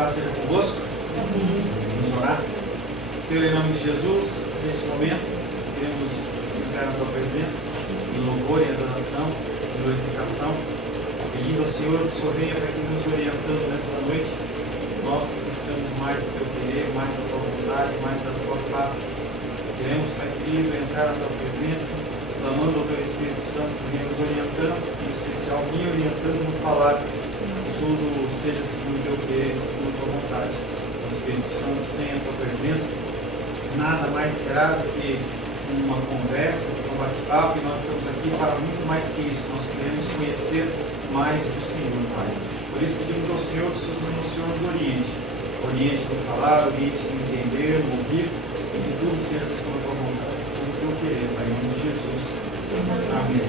Paz seja convosco. Vamos orar. Senhor, em nome de Jesus, neste momento, queremos entrar na tua presença, em louvor, em adoração, em glorificação, pedindo ao Senhor que o Senhor venha para que nos orientando nesta noite, nós que buscamos mais o teu querer, mais a tua vontade, mais a tua face. Queremos, Pai querido, entrar na tua presença, clamando ao teu Espírito Santo, que venha nos orientando, em especial me orientando no falar, que tudo seja segundo o teu querer, segundo a tua vontade. Espírito Santo, sem a tua presença, nada mais será do que uma conversa, um bate-papo, e nós estamos aqui para muito mais que isso. Nós queremos conhecer mais do Senhor, Pai. Por isso pedimos ao Senhor que o Senhor nos oriente. Oriente no falar, oriente no entender, no ouvir, e que tudo seja segundo a tua vontade, segundo o teu querer, Pai, em nome de Jesus. Amém.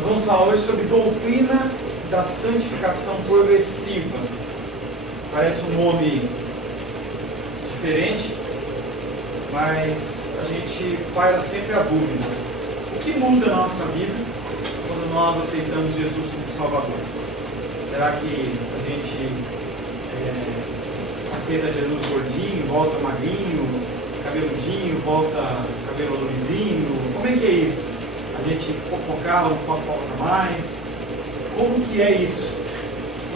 Nós vamos falar hoje sobre doutrina da santificação progressiva. Parece um nome diferente, mas a gente paira sempre a dúvida. O que muda na nossa vida quando nós aceitamos Jesus como Salvador? Será que a gente aceita Jesus gordinho, volta magrinho, cabeludinho, volta cabelo lisinho? Como é que é isso? A gente fofocar ou fofoca mais? Como que é isso?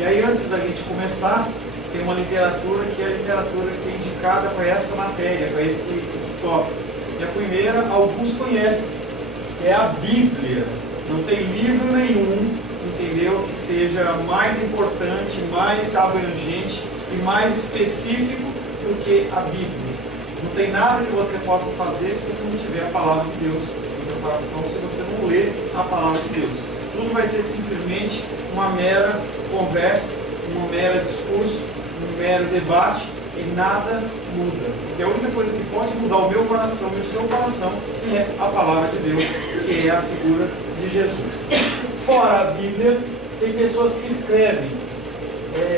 E aí, antes da gente começar, tem uma literatura que é a literatura que é indicada para essa matéria, para esse tópico. E a primeira, alguns conhecem, que é a Bíblia. Não tem livro nenhum, entendeu, que seja mais importante, mais abrangente e mais específico do que a Bíblia. Não tem nada que você possa fazer se você não tiver a palavra de Deus no seu coração, se você não ler a palavra de Deus. Tudo vai ser simplesmente uma mera conversa, um mero discurso, um mero debate, e nada muda. Porque a única coisa que pode mudar o meu coração e o seu coração é a palavra de Deus, que é a figura de Jesus. Fora a Bíblia, tem pessoas que escrevem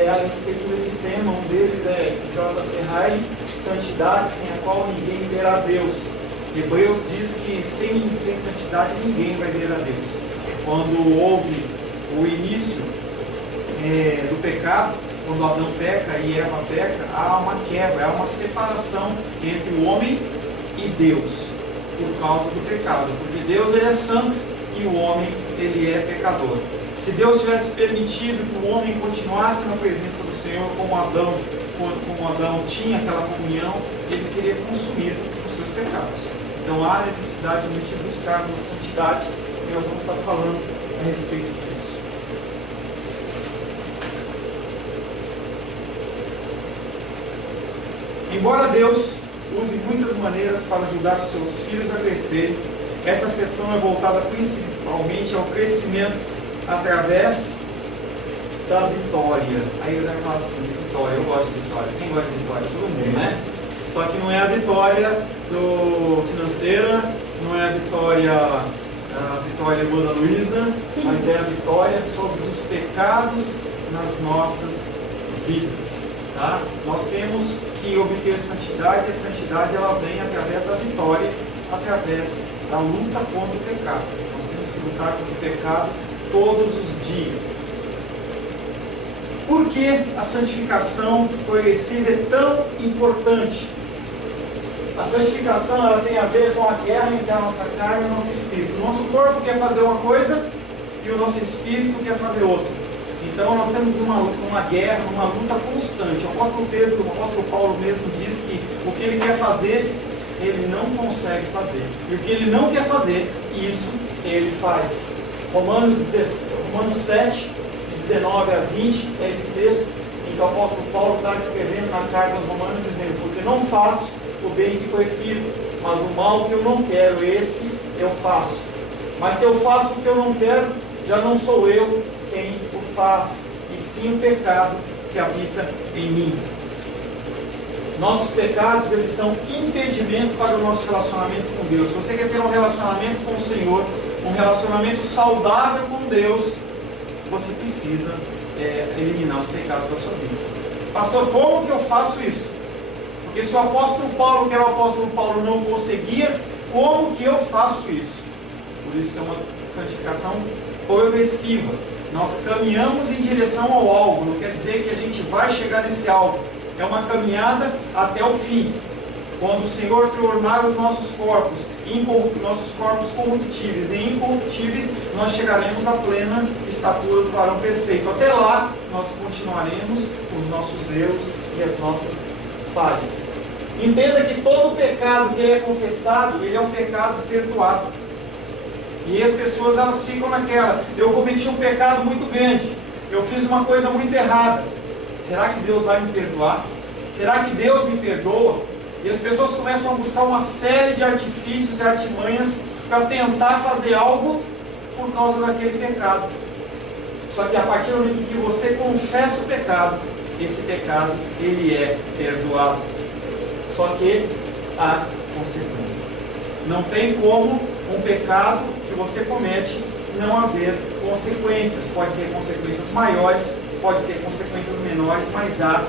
a respeito desse tema. Um deles é J.C. Ryle, Santidade sem a qual ninguém verá Deus. Hebreus diz que sem santidade ninguém vai ver a Deus. Quando houve o início do pecado, quando Adão peca e Eva peca, há uma quebra, há uma separação entre o homem e Deus, por causa do pecado. Porque Deus, ele é santo e o homem, ele é pecador. Se Deus tivesse permitido que o homem continuasse na presença do Senhor como Adão tinha aquela comunhão, ele seria consumido por seus pecados. Então há necessidade de buscar uma santidade, e nós vamos estar falando a respeito disso. Embora Deus use muitas maneiras para ajudar os seus filhos a crescerem, essa sessão é voltada principalmente ao crescimento através da vitória. Aí eu já falo assim, vitória, eu gosto de vitória. Quem gosta de vitória? Todo mundo, né? Só que não é a vitória financeira, não é a vitória irmã da Luísa, mas é a vitória sobre os pecados nas nossas vidas. Tá? Nós temos que obter santidade, e a santidade ela vem através da vitória, através da luta contra o pecado. Nós temos que lutar contra o pecado todos os dias. Por que a santificação progressiva é tão importante? A santificação ela tem a ver com a guerra entre a nossa carne e o nosso espírito. O nosso corpo quer fazer uma coisa e o nosso espírito quer fazer outra. Então nós temos uma guerra, uma luta constante. O apóstolo Paulo mesmo diz que o que ele quer fazer, ele não consegue fazer. E o que ele não quer fazer, isso ele faz. Romanos 7, 19 a 20, é esse texto em que o apóstolo Paulo está escrevendo na carta aos Romanos, dizendo: porque não faço o bem que prefiro, mas o mal que eu não quero, esse eu faço. Mas se eu faço o que eu não quero, já não sou eu quem o faz, e sim o pecado que habita em mim. Nossos pecados, eles são impedimento para o nosso relacionamento com Deus. Se você quer ter um relacionamento com o Senhor, um relacionamento saudável com Deus, você precisa eliminar os pecados da sua vida. Pastor, como que eu faço isso? Porque se o apóstolo Paulo, que era o apóstolo Paulo, não conseguia, como que eu faço isso? Por isso que é uma santificação progressiva. Nós caminhamos em direção ao alvo, não quer dizer que a gente vai chegar nesse alvo. É uma caminhada até o fim. Quando o Senhor transformar os nossos corpos corruptíveis em incorruptíveis, nós chegaremos à plena estatura do varão perfeito. Até lá, nós continuaremos com os nossos erros e as nossas falhas. Entenda que todo pecado que é confessado, ele é um pecado perdoado. E as pessoas, elas ficam naquela: eu cometi um pecado muito grande, eu fiz uma coisa muito errada, será que Deus vai me perdoar? Será que Deus me perdoa? E as pessoas começam a buscar uma série de artifícios e artimanhas para tentar fazer algo por causa daquele pecado. Só que a partir do momento que você confessa o pecado, esse pecado, ele é perdoado. Só que há consequências. Não tem como um pecado que você comete não haver consequências. Pode ter consequências maiores, pode ter consequências menores, mas há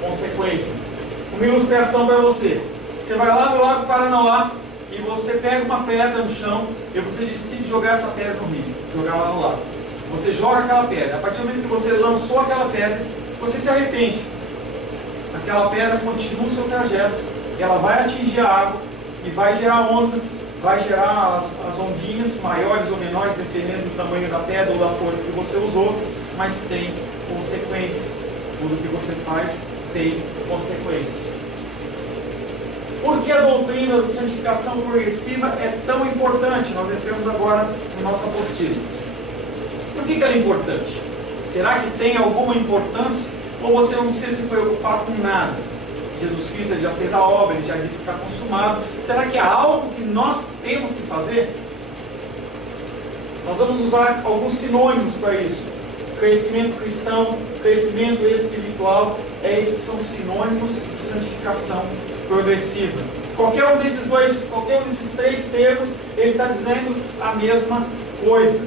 consequências. Uma ilustração para você. Você vai lá no Lago Paranoá e você pega uma pedra no chão. Eu decidi jogar essa pedra no rio, jogar lá no lago. Você joga aquela pedra. A partir do momento que você lançou aquela pedra, você se arrepende. Aquela pedra continua o seu trajeto. Ela vai atingir a água e vai gerar ondas, vai gerar as ondinhas maiores ou menores, dependendo do tamanho da pedra ou da força que você usou, mas tem consequências. Tudo que você faz tem consequências. Por que a doutrina da santificação progressiva é tão importante? Nós entramos agora no nosso apostila. Por que ela é importante? Será que tem alguma importância? Ou você não precisa se preocupar com nada? Jesus Cristo já fez a obra, ele já disse que está consumado. Será que há algo que nós temos que fazer? Nós vamos usar alguns sinônimos para isso. Crescimento cristão, crescimento espiritual, esses são sinônimos de santificação progressiva. Qualquer um desses três termos, ele está dizendo a mesma coisa.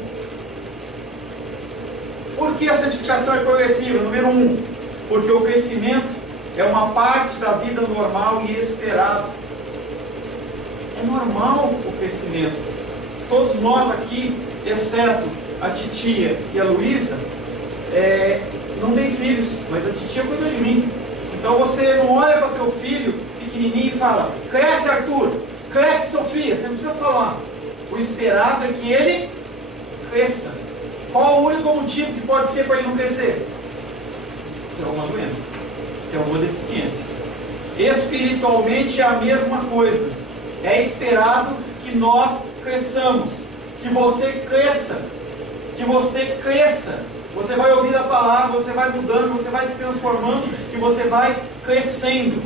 Por que a santificação é progressiva? Número 1, porque o crescimento é uma parte da vida normal e esperado. É normal o crescimento. Todos nós aqui, exceto a titia e a Luísa, não tem filhos, mas a titia cuida de mim. Então você não olha para teu filho pequenininho e fala: cresce, Arthur, cresce, Sofia. Você não precisa falar. O esperado é que ele cresça. Qual o único motivo que pode ser para ele não crescer? É uma doença, é uma deficiência. Espiritualmente é a mesma coisa. É esperado que nós cresçamos, que você cresça, que você cresça. Você vai ouvir a palavra, você vai mudando, você vai se transformando e você vai crescendo.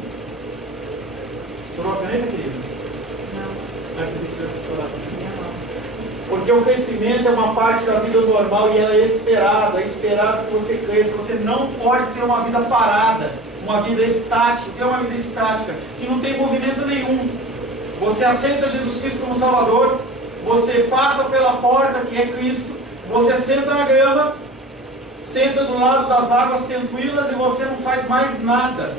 Estourou a caneta, querido? Não. Pensei que tivesse estourado. Porque o crescimento é uma parte da vida normal e ela é esperado que você cresça. Você não pode ter uma vida parada, uma vida estática. Ter uma vida estática que não tem movimento nenhum. Você aceita Jesus Cristo como Salvador, você passa pela porta que é Cristo, você senta na grama, senta do lado das águas tranquilas e você não faz mais nada,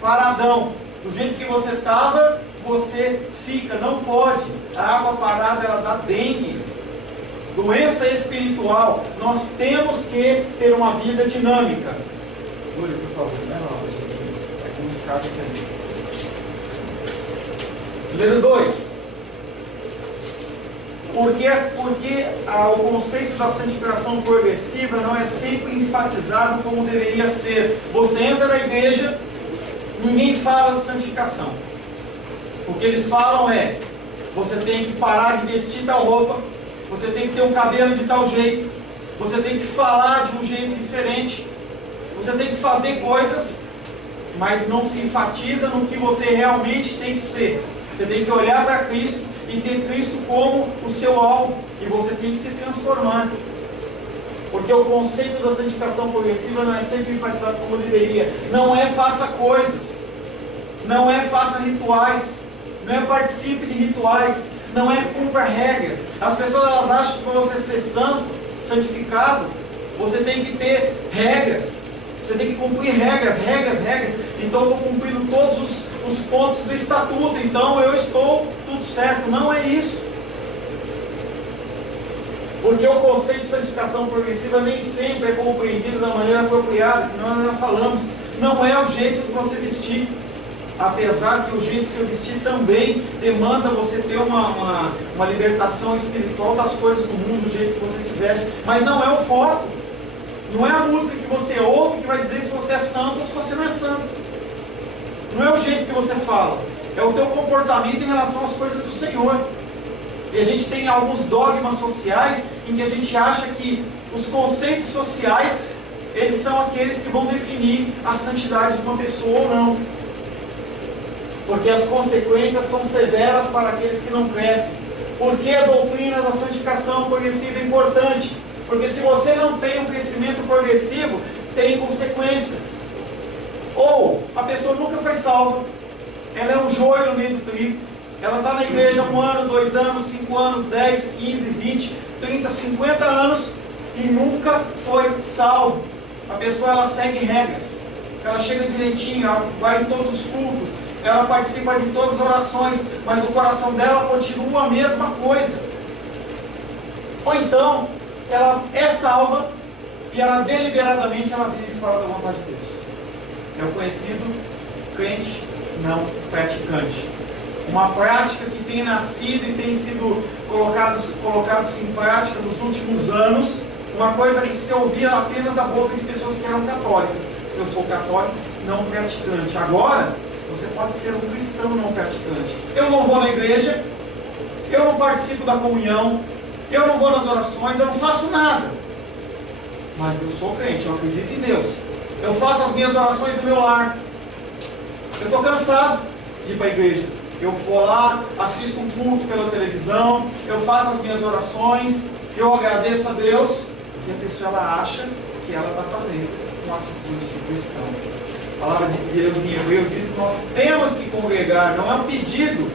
paradão. Do jeito que você estava, você fica, não pode. A água parada, ela dá dengue. Doença espiritual. Nós temos que ter uma vida dinâmica. Júlio, por favor, é complicado isso. Número 2. Porque o conceito da santificação progressiva não é sempre enfatizado como deveria ser. Você entra na igreja, ninguém fala de santificação. O que eles falam é: você tem que parar de vestir tal roupa, você tem que ter um cabelo de tal jeito, você tem que falar de um jeito diferente, você tem que fazer coisas, mas não se enfatiza no que você realmente tem que ser. Você tem que olhar para Cristo e ter Cristo como o seu alvo, e você tem que se transformar. Porque o conceito da santificação progressiva não é sempre enfatizado como deveria. Não é faça coisas, não é faça rituais, não é participe de rituais, não é cumpra regras. As pessoas, elas acham que para você ser santo, santificado, você tem que ter regras. Você tem que cumprir regras. Então eu estou cumprindo todos os pontos do estatuto, então eu estou tudo certo. Não é isso. Porque o conceito de santificação progressiva nem sempre é compreendido da maneira apropriada, que nós já falamos. Não é o jeito de você vestir. Apesar que o jeito de se vestir também demanda você ter uma libertação espiritual das coisas do mundo, do jeito que você se veste. Mas não é o foco. Não é a música que você ouve que vai dizer se você é santo ou se você não é santo. Não é o jeito que você fala. É o teu comportamento em relação às coisas do Senhor. E a gente tem alguns dogmas sociais em que a gente acha que os conceitos sociais, eles são aqueles que vão definir a santidade de uma pessoa ou não. Porque as consequências são severas para aqueles que não crescem. Por que a doutrina da santificação progressiva é importante? Porque se você não tem um crescimento progressivo, tem consequências. Ou a pessoa nunca foi salva, ela é um joio no meio do trigo, ela está na igreja 1 ano, 2 anos, 5 anos, 10, 15, 20, 30, 50 anos e nunca foi salva. A pessoa ela segue regras, ela chega direitinho, ela vai em todos os cultos, ela participa de todas as orações, mas o coração dela continua a mesma coisa. Ou então, ela é salva e ela deliberadamente ela vive fora da vontade de Deus. É o conhecido crente não praticante. Uma prática que tem nascido e tem sido colocado em prática nos últimos anos, uma coisa que se ouvia apenas da boca de pessoas que eram católicas. Eu sou católico não praticante. Agora, você pode ser um cristão não praticante. Eu não vou na igreja, eu não participo da comunhão, eu não vou nas orações, eu não faço nada. Mas eu sou crente, eu acredito em Deus. Eu faço as minhas orações no meu lar. Eu estou cansado de ir para a igreja. Eu vou lá, assisto um culto pela televisão, eu faço as minhas orações, eu agradeço a Deus, e a pessoa ela acha que ela está fazendo uma atitude de cristão. A palavra de Deus em Hebreus diz que nós temos que congregar, não é um pedido.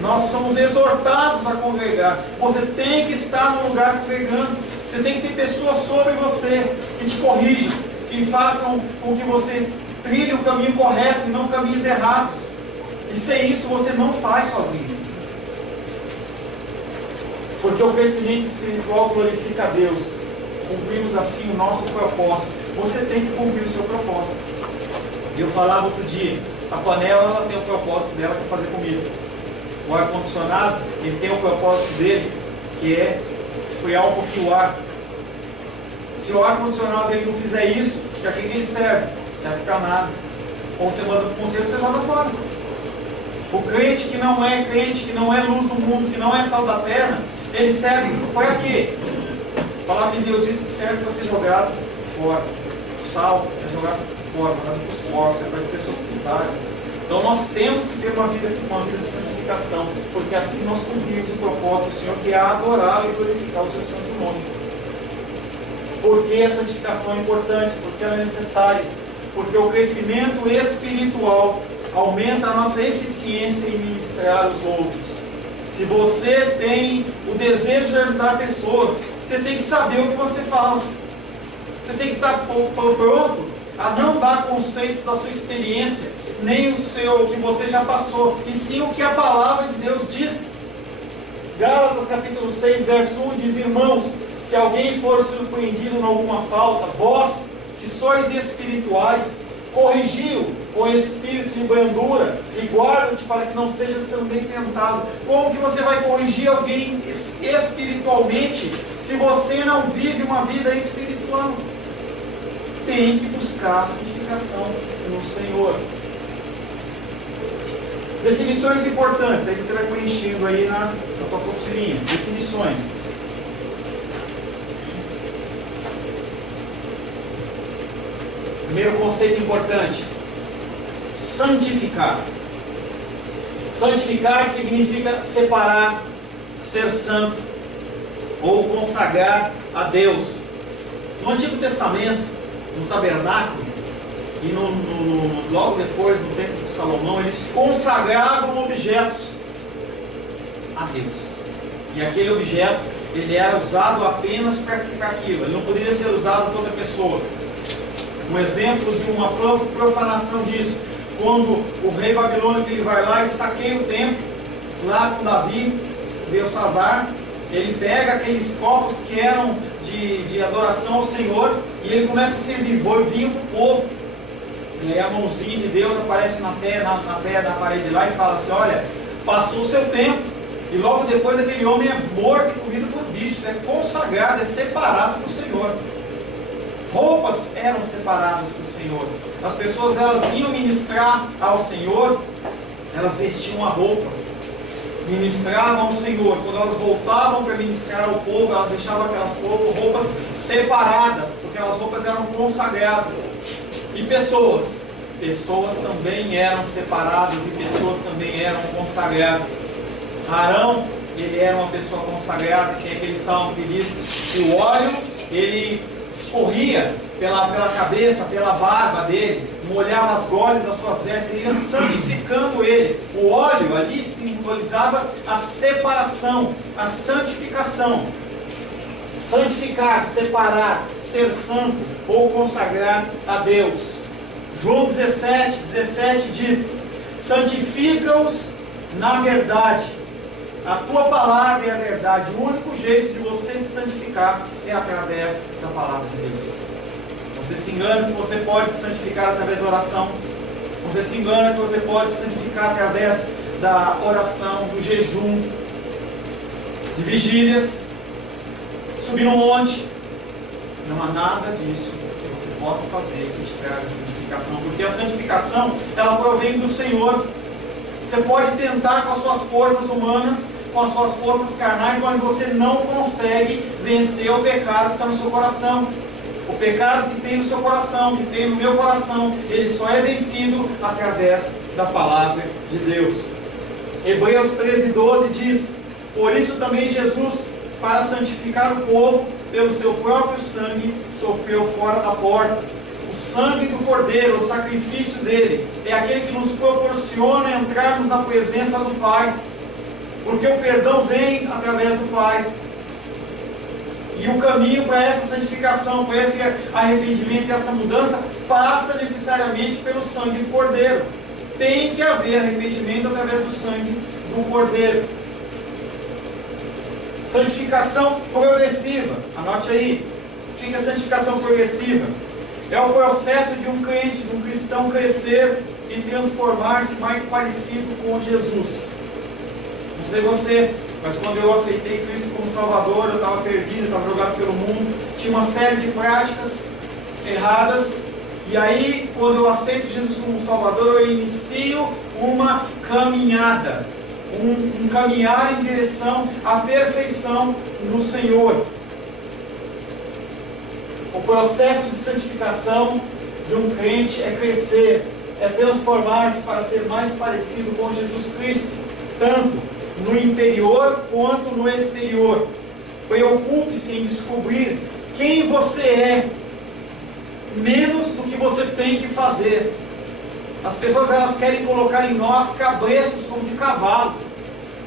Nós somos exortados a congregar. Você tem que estar no lugar congregando. Você tem que ter pessoas sobre você que te corrijam, que façam com que você trilhe o caminho correto e não caminhos errados. E sem isso você não faz sozinho. Porque o crescimento espiritual glorifica a Deus. Cumprimos assim o nosso propósito. Você tem que cumprir o seu propósito. Eu falava outro dia, a panela ela tem o propósito dela para fazer comida. O ar-condicionado, ele tem o propósito dele, que é esfriar um pouquinho o ar. Se o ar-condicionado ele não fizer isso, para que ele serve? Não serve para nada. Ou você manda para o conselho, você joga fora. O crente que não é luz do mundo, que não é sal da terra, ele serve para quê? A palavra de Deus diz que serve para ser jogado fora. O sal é jogado fora, mandado para os porcos, é para as pessoas pisarem. Então nós temos que ter uma vida de santificação, porque assim nós cumprimos o propósito do Senhor, que é adorá-lo e glorificar o seu santo nome. Porque a santificação é importante, porque ela é necessária, porque o crescimento espiritual aumenta a nossa eficiência em ministrar os outros. Se você tem o desejo de ajudar pessoas, você tem que saber o que você fala. Você tem que estar pronto a não dar conceitos da sua experiência, nem o que você já passou, e sim o que a palavra de Deus diz. Gálatas capítulo 6, verso 1 diz: irmãos, se alguém for surpreendido em alguma falta, vós que sois espirituais, corrigiu com espírito de brandura e guarda-te para que não sejas também tentado. Como que você vai corrigir alguém espiritualmente se você não vive uma vida espiritual? Tem que buscar a santificação no Senhor. Definições importantes, aí você vai preenchendo aí na tua apostilinha. Definições. Primeiro conceito importante: santificar. Santificar significa separar, ser santo ou consagrar a Deus. No Antigo Testamento, no tabernáculo e logo depois no templo de Salomão, eles consagravam objetos a Deus. E aquele objeto, ele era usado apenas para aquilo, ele não poderia ser usado por outra pessoa. Um exemplo de uma profanação disso quando o rei babilônico ele vai lá e saqueia o templo, lá com Davi, Belsazar, ele pega aqueles copos que eram de adoração ao Senhor e ele começa a servir vinho para o povo. E aí a mãozinha de Deus aparece na parede lá e fala assim: olha, passou o seu tempo. E logo depois aquele homem é morto e comido por bichos, é consagrado, é separado para o Senhor. Roupas eram separadas para o Senhor. As pessoas elas iam ministrar ao Senhor, elas vestiam a roupa, ministravam ao Senhor. Quando elas voltavam para ministrar ao povo, elas deixavam aquelas roupas separadas, porque aquelas roupas eram consagradas. E pessoas também eram separadas e pessoas também eram consagradas. Arão, ele era uma pessoa consagrada. Tem aquele salmo que diz que o óleo, ele escorria pela cabeça, pela barba dele, molhava as golas das suas vestes, ia santificando ele. O óleo ali simbolizava a separação, a santificação. Santificar, separar, ser santo ou consagrar a Deus. João 17 diz: santifica-os na verdade. A tua palavra é a verdade. O único jeito de você se santificar é através da palavra de Deus. Você se engana se você pode se santificar através da oração. Você se engana se você pode se santificar através da oração, do jejum, de vigílias, subir no monte. Não há nada disso que você possa fazer que te traga a santificação, porque a santificação, ela provém do Senhor. Você pode tentar com as suas forças humanas, com as suas forças carnais, mas você não consegue vencer o pecado que está no seu coração. O pecado que tem no seu coração, que tem no meu coração, ele só é vencido através da palavra de Deus. Hebreus 13:12 diz: por isso também Jesus, para santificar o povo, pelo seu próprio sangue, sofreu fora da porta. O sangue do Cordeiro, o sacrifício dele, é aquele que nos proporciona entrarmos na presença do Pai, porque o perdão vem através do Pai. E o caminho para essa santificação, para esse arrependimento e essa mudança, passa necessariamente pelo sangue do Cordeiro. Tem que haver arrependimento através do sangue do Cordeiro. Santificação progressiva. Anote aí. O que é santificação progressiva? É o processo de um crente, de um cristão crescer e transformar-se mais parecido com Jesus. Não sei você, mas quando eu aceitei Cristo como Salvador, eu estava perdido, eu estava jogado pelo mundo, tinha uma série de práticas erradas, e aí, quando eu aceito Jesus como Salvador, eu inicio uma caminhada, um caminhar em direção à perfeição no Senhor. O processo de santificação de um crente é crescer, é transformar-se para ser mais parecido com Jesus Cristo, tanto no interior quanto no exterior. Preocupe-se em descobrir quem você é, menos do que você tem que fazer. As pessoas elas querem colocar em nós cabrestos como de cavalo,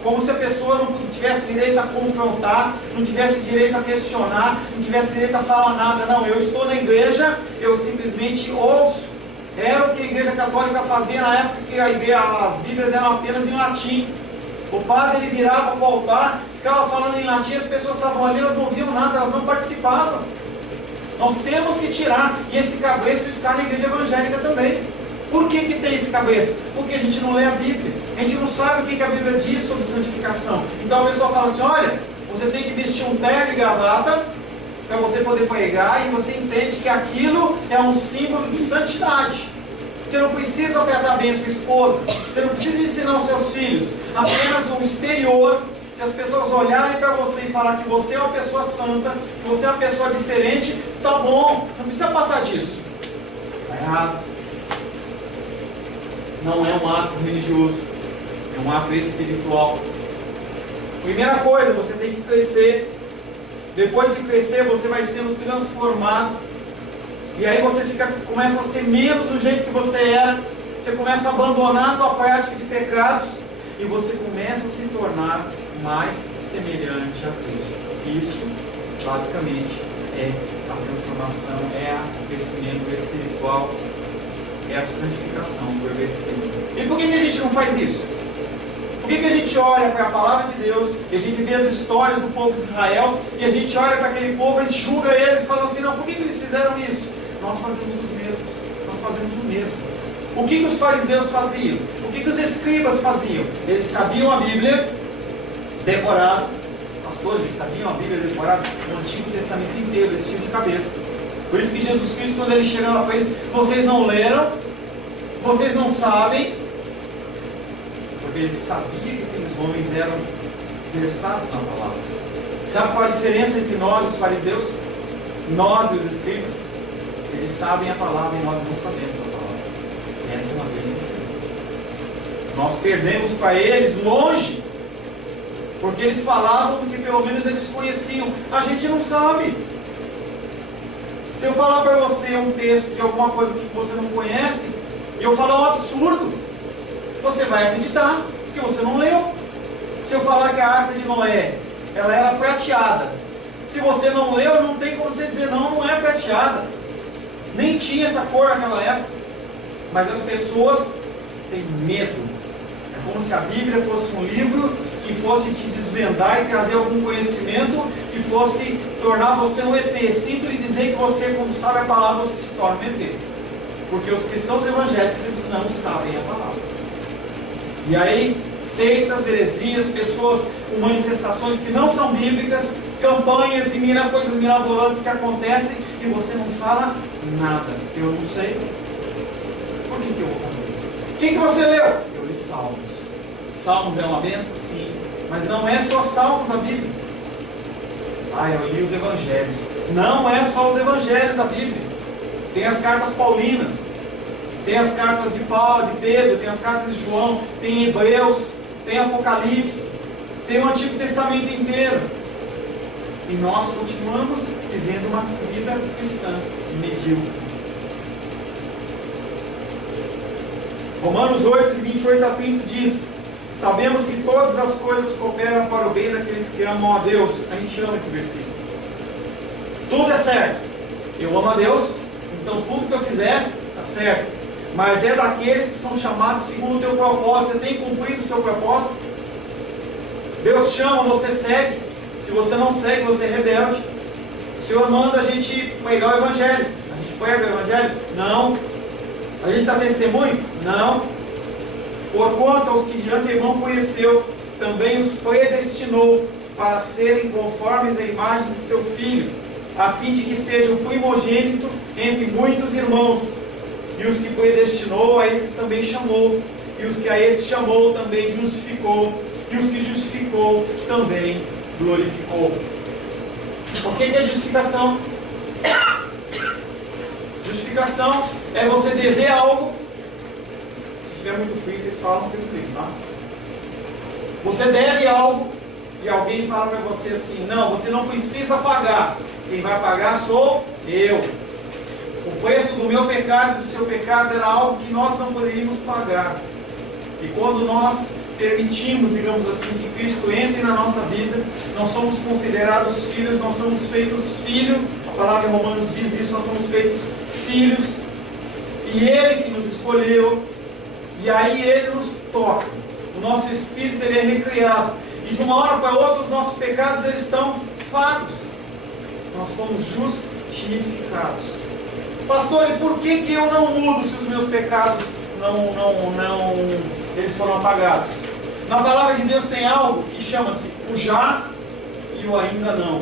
como se a pessoa não tivesse direito a confrontar, não tivesse direito a questionar, não tivesse direito a falar nada. Não, eu estou na igreja, eu simplesmente ouço. Era o que a igreja católica fazia na época que as Bíblias eram apenas em latim. O padre ele virava para o altar, ficava falando em latim, as pessoas estavam ali, elas não ouviam nada, elas não participavam. Nós temos que tirar, e esse cabresto está na igreja evangélica também. Por que tem esse cabresto? Porque a gente não lê a Bíblia, a gente não sabe o que a Bíblia diz sobre santificação. Então a pessoa fala assim: olha, você tem que vestir um terno e gravata para você poder pregar, e você entende que aquilo é um símbolo de santidade. Você não precisa tratar bem a sua esposa, você não precisa ensinar os seus filhos, apenas o exterior. Se as pessoas olharem para você e falar que você é uma pessoa santa, que você é uma pessoa diferente, tá bom, não precisa passar disso. Está errado. Não é um ato religioso, é um ato espiritual. Primeira coisa, você tem que crescer. Depois de crescer, você vai sendo transformado. E aí você começa a ser menos do jeito que você era. Você começa a abandonar a tua prática de pecados. E você começa a se tornar mais semelhante a Cristo. Isso, basicamente, é a transformação, é o crescimento espiritual. é a santificação progressiva. E por que a gente não faz isso? Por que a gente olha para a palavra de Deus, e a gente vê as histórias do povo de Israel, e a gente olha para aquele povo, a gente julga eles e fala assim, não, por que eles fizeram isso? Nós fazemos os mesmos, nós fazemos o mesmo. O que os fariseus faziam? O que os escribas faziam? Eles sabiam a Bíblia decorada. Pastor, eles sabiam a Bíblia decorada? O Antigo Testamento inteiro, eles tinham de cabeça. Por isso que Jesus Cristo, quando ele chegava para eles, vocês não leram, vocês não sabem, porque ele sabia que aqueles homens eram interessados na palavra. Sabe qual a diferença entre nós e os fariseus? Nós e os escribas? Eles sabem a palavra e nós não sabemos a palavra. Essa é uma grande diferença. Nós perdemos para eles longe, porque eles falavam do que pelo menos eles conheciam. A gente não sabe. Se eu falar para você um texto de alguma coisa que você não conhece, e eu falar um absurdo, você vai acreditar, porque você não leu. Se eu falar que a Arca de Noé, ela era prateada, se você não leu, não tem como você dizer, não, não é prateada. Nem tinha essa cor naquela época. Mas as pessoas têm medo. É como se a Bíblia fosse um livro que fosse te desvendar e trazer algum conhecimento que fosse tornar você um ET. Sinto lhe dizer que você, quando sabe a palavra, você se torna um ET. Porque os cristãos evangélicos, eles não sabem a palavra. E aí, seitas, heresias, pessoas com manifestações que não são bíblicas, campanhas e coisas mirabolantes que acontecem, e você não fala nada. Eu não sei. Por que eu vou fazer? O que você leu? Eu li Salmos. Salmos é uma benção? Sim. Mas não é só Salmos a Bíblia. Eu li os Evangelhos. Não é só os Evangelhos a Bíblia. Tem as cartas paulinas. Tem as cartas de Paulo, de Pedro. Tem as cartas de João. Tem Hebreus. Tem Apocalipse. Tem o Antigo Testamento inteiro. E nós continuamos vivendo uma vida cristã medíocre. Romanos 8, de 28 a 30 diz: sabemos que todas as coisas cooperam para o bem daqueles que amam a Deus. A gente ama esse versículo. Tudo é certo. Eu amo a Deus, então tudo que eu fizer está certo. Mas é daqueles que são chamados segundo o teu propósito. Você tem cumprido o seu propósito? Deus chama, você segue. Se você não segue, você é rebelde. O Senhor manda a gente pregar o Evangelho. A gente prega o Evangelho? Não. A gente dá testemunho? Não. Porquanto aos que de antemão conheceu, também os predestinou para serem conformes à imagem de seu Filho, a fim de que seja o primogênito entre muitos irmãos. E os que predestinou, a esses também chamou. E os que a esses chamou, também justificou. E os que justificou, também glorificou. Por que é justificação? Justificação é você dever algo. Se estiver muito frio, vocês falam que eu explico, tá? Você deve algo e alguém fala para você assim: não, você não precisa pagar. Quem vai pagar sou eu. O preço do meu pecado e do seu pecado era algo que nós não poderíamos pagar. E quando nós permitimos, digamos assim, que Cristo entre na nossa vida, nós somos considerados filhos, nós somos feitos filhos. A palavra em Romanos diz isso, nós somos feitos filhos. E Ele que nos escolheu, e aí Ele nos toca. O nosso espírito ele é recriado. E de uma hora para outra os nossos pecados eles estão pagos. Nós somos justificados. Pastor, e por que eu não mudo se os meus pecados eles foram apagados? Na palavra de Deus tem algo que chama-se o já e o ainda não.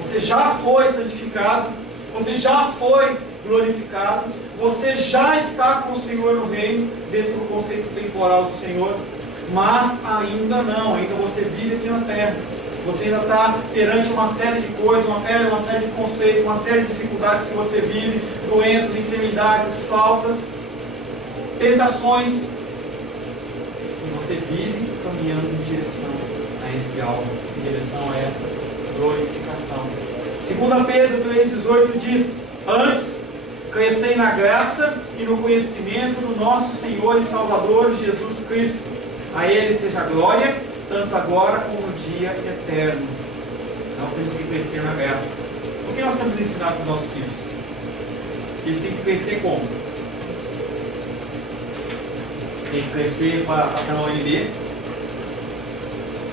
Você já foi santificado, você já foi glorificado, você já está com o Senhor no reino, dentro do conceito temporal do Senhor, mas ainda não, ainda você vive aqui na terra. Você ainda está perante uma série de coisas, uma série de conceitos, uma série de dificuldades que você vive, doenças, enfermidades, faltas, tentações. E você vive caminhando em direção a esse alvo, em direção a essa glorificação. 2 Pedro 3,18 diz: antes, crescei na graça e no conhecimento do nosso Senhor e Salvador Jesus Cristo. A Ele seja a glória, tanto agora como no dia eterno. Nós temos que crescer na graça. O que nós temos ensinado para os nossos filhos? Eles têm que crescer como? Tem que crescer para passar na UNB.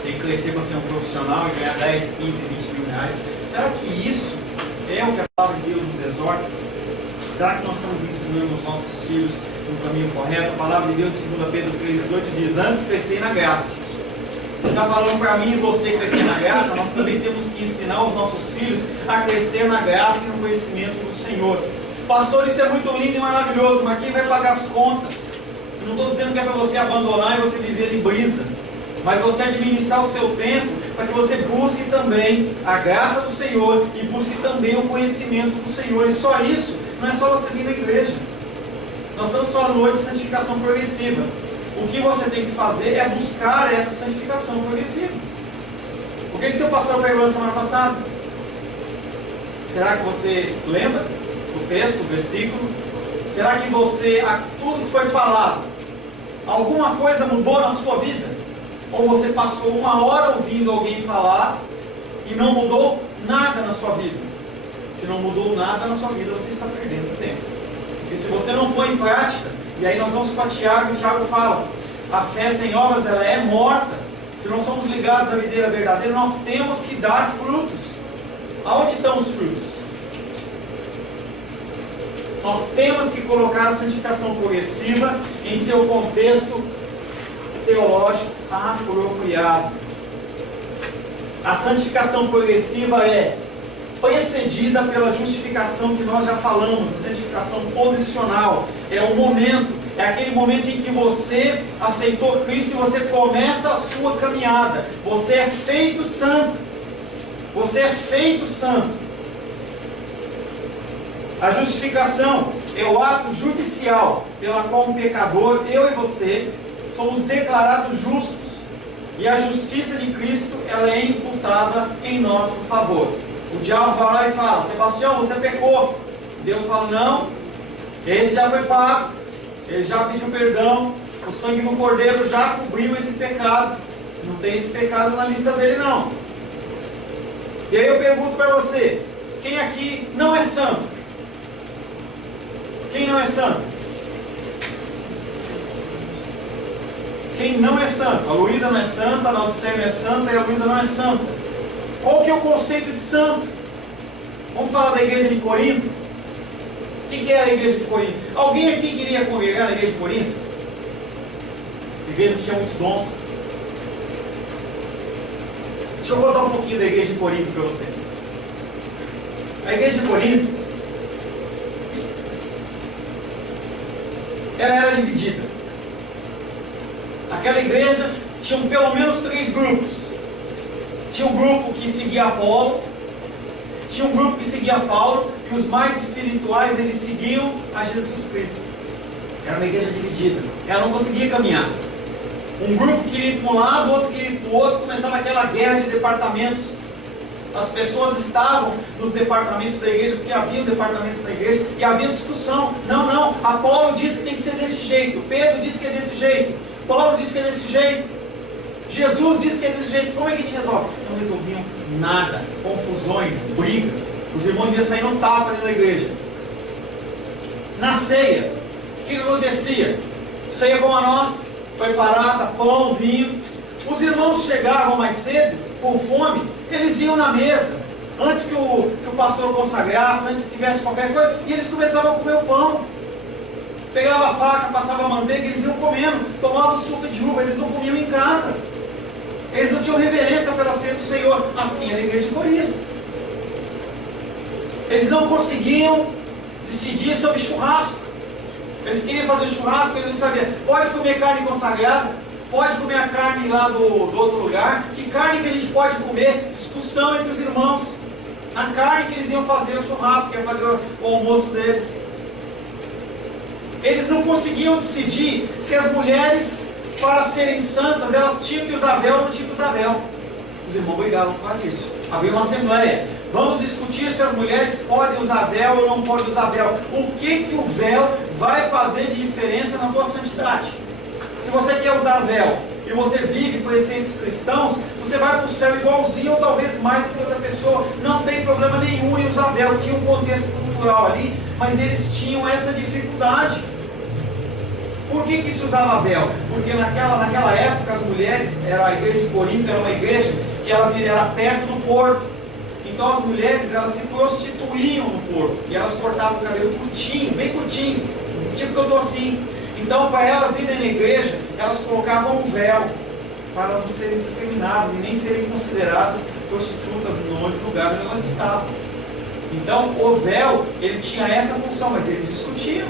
Tem que crescer para ser um profissional e ganhar 10, 15, 20 mil reais. Será que isso é o que a palavra de Deus nos exorta? Será que nós estamos ensinando os nossos filhos no caminho correto? A palavra de Deus, 2 Pedro 3,18 diz: antes crescer na graça. Se está falando para mim e você crescer na graça, nós também temos que ensinar os nossos filhos a crescer na graça e no conhecimento do Senhor. Pastor, isso é muito lindo e maravilhoso, mas quem vai pagar as contas? Eu não estou dizendo que é para você abandonar e você viver de brisa, mas você administrar o seu tempo para que você busque também a graça do Senhor e busque também o conhecimento do Senhor. E só isso, não é só você vir na igreja. Nós estamos falando hoje de santificação progressiva. O que você tem que fazer é buscar essa santificação progressiva. O que o teu pastor pregou na semana passada? Será que você lembra o texto, o versículo? Será que você, tudo que foi falado, alguma coisa mudou na sua vida? Ou você passou uma hora ouvindo alguém falar e não mudou nada na sua vida? Se não mudou nada na sua vida, você está perdendo tempo. Porque se você não põe em prática, e aí nós vamos para Tiago, e Tiago fala: a fé sem obras, ela é morta. Se não somos ligados à videira verdadeira, nós temos que dar frutos. Aonde estão os frutos? Nós temos que colocar a santificação progressiva em seu contexto teológico apropriado. A santificação progressiva é precedida pela justificação que nós já falamos, a santificação posicional. É um momento, é aquele momento em que você aceitou Cristo e você começa a sua caminhada. Você é feito santo. Você é feito santo. A justificação é o ato judicial pela qual um pecador, eu e você, somos declarados justos. E a justiça de Cristo, ela é imputada em nosso favor. O diabo vai lá e fala: Sebastião, você pecou. Deus fala: não, esse já foi pago, ele já pediu perdão, o sangue do cordeiro já cobriu esse pecado, não tem esse pecado na lista dele não. E aí eu pergunto para você: quem aqui não é santo? Quem não é santo? Quem não é santo? A Luísa não é santa, a Naudiceia não é santa e a Luísa não é santa. Qual que é o conceito de santo? Vamos falar da igreja de Corinto? O que era a igreja de Corinto? Alguém aqui queria congregar na igreja de Corinto? A igreja que tinha muitos dons. Deixa eu contar um pouquinho da igreja de Corinto para você. A igreja de Corinto, ela era dividida. Aquela igreja tinha pelo menos 3 grupos. Tinha um grupo que seguia Apolo, tinha um grupo que seguia Paulo, e os mais espirituais, eles seguiam a Jesus Cristo. Era uma igreja dividida, ela não conseguia caminhar. Um grupo queria ir para um lado, outro queria ir para o outro, começava aquela guerra de departamentos. As pessoas estavam nos departamentos da igreja, porque havia departamentos da igreja, e havia discussão. Não, Apolo disse que tem que ser desse jeito, Pedro disse que é desse jeito, Paulo disse que é desse jeito, Jesus disse que é desse jeito. Como é que a gente resolve? Não resolviam nada. Confusões, briga. Os irmãos deviam sair no tapa dentro da igreja. Na ceia, o que acontecia? Ceia como a nossa, preparada, pão, vinho. Os irmãos chegavam mais cedo, com fome, eles iam na mesa, antes que o pastor consagrasse, antes que tivesse qualquer coisa, e eles começavam a comer o pão. Pegava a faca, passava a manteiga, eles iam comendo, tomavam suco de uva, eles não comiam em casa. Eles não tinham reverência pela ceia do Senhor. Assim era a igreja de Corinto. Eles não conseguiam decidir sobre churrasco. Eles queriam fazer churrasco, eles não sabiam. Pode comer carne consagrada, pode comer a carne lá do outro lugar. Que carne que a gente pode comer? Discussão entre os irmãos. A carne que eles iam fazer o churrasco, iam fazer o almoço deles. Eles não conseguiam decidir se as mulheres, para serem santas, elas tinham que usar véu ou não tinham que usar véu. Os irmãos brigavam por causa disso. Havia uma assembleia. Vamos discutir se as mulheres podem usar véu ou não podem usar véu. O que o véu vai fazer de diferença na tua santidade? Se você quer usar véu e você vive preceitos cristãos, você vai para o céu igualzinho ou talvez mais do que outra pessoa. Não tem problema nenhum em usar véu. Tinha um contexto cultural ali, mas eles tinham essa dificuldade. Por que se usava véu? Porque naquela época as mulheres, a igreja de Corinto era uma igreja que ela era perto do porto. Então as mulheres, elas se prostituíam no porto. E elas cortavam o cabelo curtinho, bem curtinho. Tipo que eu estou assim. Então para elas irem na igreja, elas colocavam um véu. Para elas não serem discriminadas e nem serem consideradas prostitutas no lugar onde elas estavam. Então o véu, ele tinha essa função, mas eles discutiam.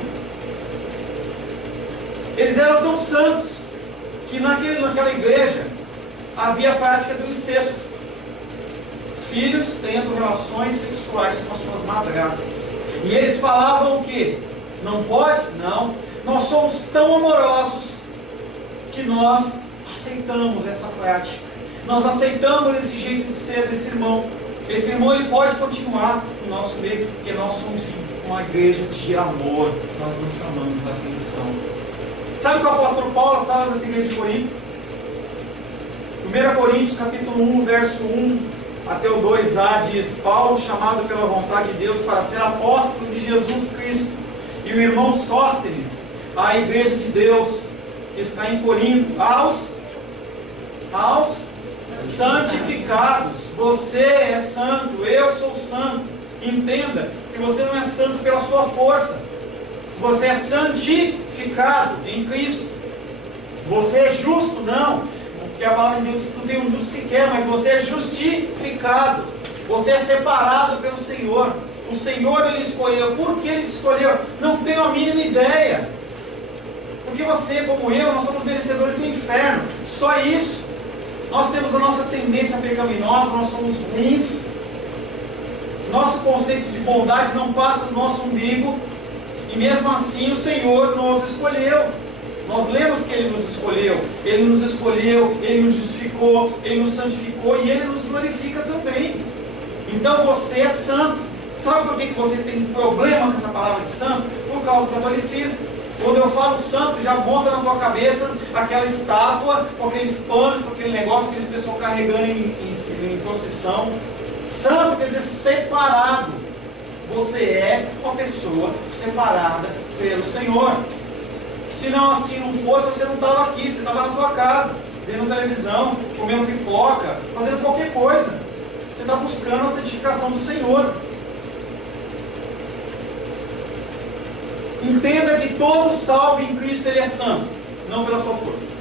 Eles eram tão santos que naquela igreja havia a prática do incesto. Filhos tendo relações sexuais com as suas madrastas. E eles falavam o quê? Não pode? Não. Nós somos tão amorosos que nós aceitamos essa prática. Nós aceitamos esse jeito de ser desse irmão. Esse irmão, ele pode continuar no nosso meio, porque nós somos uma igreja de amor. Nós não chamamos a atenção. Sabe o que o apóstolo Paulo fala dessa igreja de Corinto? 1 Coríntios capítulo 1, verso 1 até o 2a diz: Paulo, chamado pela vontade de Deus para ser apóstolo de Jesus Cristo, e o irmão Sóstenes, a igreja de Deus que está em Corinto, aos santificados. Você é santo, eu sou santo. Entenda que você não é santo pela sua força. Você é santificado em Cristo. Você é justo? Não. Porque a palavra de Deus não tem um justo sequer, mas você é justificado. Você é separado pelo Senhor. O Senhor, Ele escolheu. Por que Ele escolheu? Não tenho a mínima ideia. Porque você, como eu, nós somos merecedores do inferno. Só isso. Nós temos a nossa tendência pecaminosa, nós somos ruins. Nosso conceito de bondade não passa do nosso umbigo. E mesmo assim o Senhor nos escolheu. Nós lemos que Ele nos escolheu. Ele nos escolheu, Ele nos justificou, Ele nos santificou e Ele nos glorifica também. Então você é santo. Sabe por que você tem problema com essa palavra de santo? Por causa do catolicismo. Quando eu falo santo, já monta na tua cabeça aquela estátua, com aqueles panos, com aquele negócio que eles pessoal carregando em procissão. Santo quer dizer separado. Você é uma pessoa separada pelo Senhor. Se não assim não fosse, você não estava aqui, você estava na tua casa, vendo televisão, comendo pipoca, fazendo qualquer coisa. Você está buscando a santificação do Senhor. Entenda que todo salvo em Cristo, ele é santo, não pela sua força.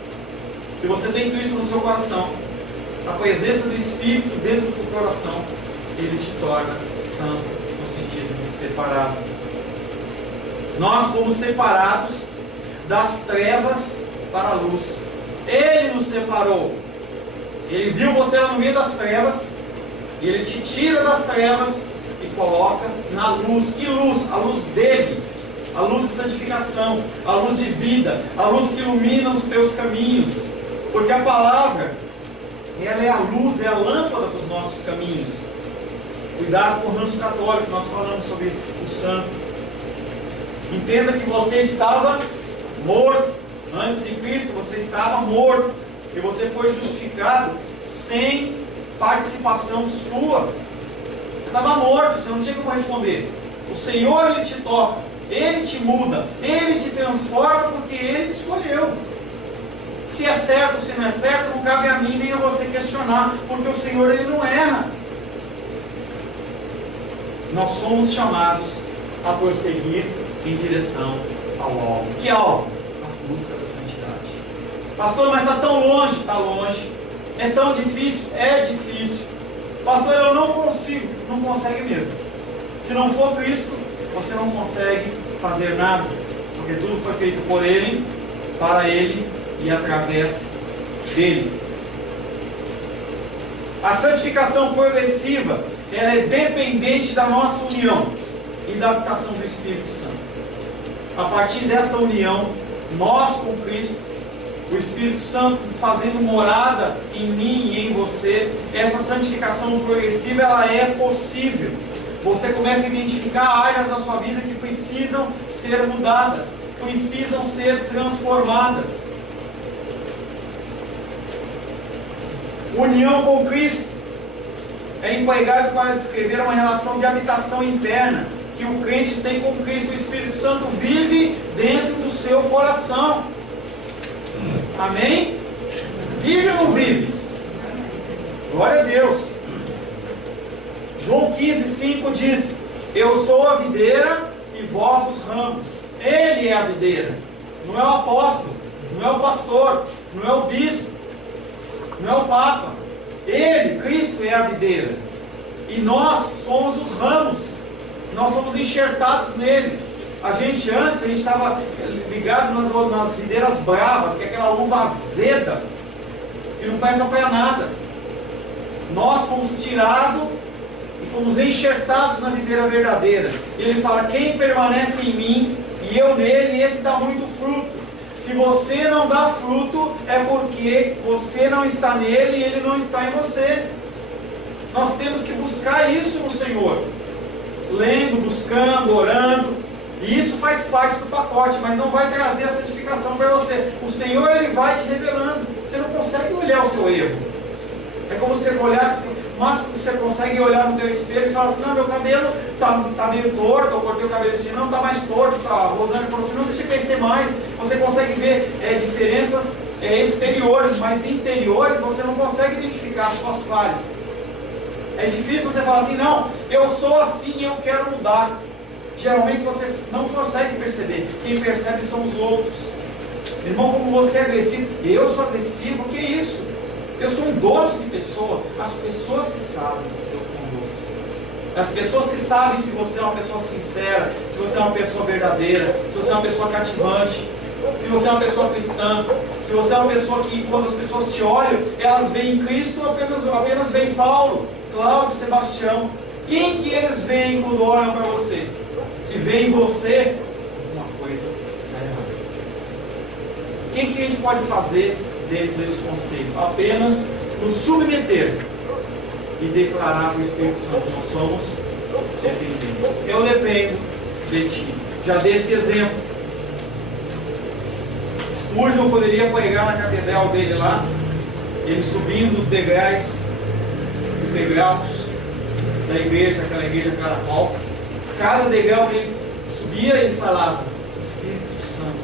Se você tem Cristo no seu coração, a presença do Espírito dentro do teu coração, ele te torna santo, no sentido de separado. Nós fomos separados das trevas para a luz. Ele nos separou. Ele viu você lá no meio das trevas, e Ele te tira das trevas e coloca na luz. Que luz? A luz dele. A luz de santificação, a luz de vida, a luz que ilumina os teus caminhos. Porque a palavra, ela é a luz, é a lâmpada dos nossos caminhos. Cuidado com o ranço católico, nós falamos sobre o santo. Entenda que você estava morto. Antes de Cristo, você estava morto. E você foi justificado sem participação sua. Você estava morto, você não tinha como responder. O Senhor, Ele te toca. Ele te muda, Ele te transforma porque Ele te escolheu. Se é certo ou se não é certo, não cabe a mim nem a você questionar, porque o Senhor, Ele não erra. Nós somos chamados a prosseguir em direção ao alvo. Que alvo? A busca da santidade. Pastor, mas está tão longe? Está longe. É tão difícil? É difícil. Pastor, eu não consigo. Não consegue mesmo. Se não for Cristo, você não consegue fazer nada, porque tudo foi feito por Ele, para Ele e através dele. A santificação progressiva, ela é dependente da nossa união e da habitação do Espírito Santo. A partir dessa união, nós com Cristo, o Espírito Santo fazendo morada em mim e em você, essa santificação progressiva, ela é possível. Você começa a identificar áreas da sua vida que precisam ser mudadas, precisam ser transformadas. União com Cristo é empregado para descrever uma relação de habitação interna que o crente tem com Cristo. O Espírito Santo vive dentro do seu coração. Amém? Vive ou não vive? Glória a Deus. João 15:5 diz: eu sou a videira e vós os ramos. Ele é a videira, não é o apóstolo, não é o pastor, não é o bispo, não é o papa. Ele, Cristo, é a videira, e nós somos os ramos. Nós somos enxertados nele. A gente estava ligado nas videiras bravas, que é aquela uva azeda, que não presta para nada. Nós fomos tirados e fomos enxertados na videira verdadeira. E ele fala: quem permanece em mim e eu nele, esse dá muito fruto. Se você não dá fruto, é porque você não está nele e ele não está em você. Nós temos que buscar isso no Senhor, lendo, buscando, orando. E isso faz parte do pacote, mas não vai trazer a santificação para você. O Senhor, ele vai te revelando. Você não consegue olhar o seu erro. É como se você olhasse, mas você consegue olhar no teu espelho e falar assim: não, meu cabelo está meio torto, eu cortei o cabelo assim, não, está mais torto. Tá. A Rosane falou assim: não, deixa crescer mais. Você consegue ver diferenças exteriores, mas interiores você não consegue identificar as suas falhas. É difícil você falar assim: não, eu sou assim e eu quero mudar. Geralmente você não consegue perceber. Quem percebe são os outros. Irmão, como você é agressivo? Eu sou agressivo? O que é isso? Eu sou um doce de pessoa. As pessoas que sabem se você é um doce. As pessoas que sabem se você é uma pessoa sincera, se você é uma pessoa verdadeira, se você é uma pessoa cativante, se você é uma pessoa cristã, se você é uma pessoa que, quando as pessoas te olham, elas veem Cristo ou apenas veem Paulo, Cláudio, Sebastião. Quem que eles veem quando olham para você? Se vê em você, alguma coisa está errada. O que a gente pode fazer dentro desse conceito? Apenas nos submeter e declarar para o Espírito Santo: nós somos dependentes. Eu dependo de ti. Já dei esse exemplo. Spurgeon poderia pregar na catedral dele lá, ele subindo os degraus da igreja, aquela igreja caracol. Cada degrau que ele subia, ele falava: Espírito Santo,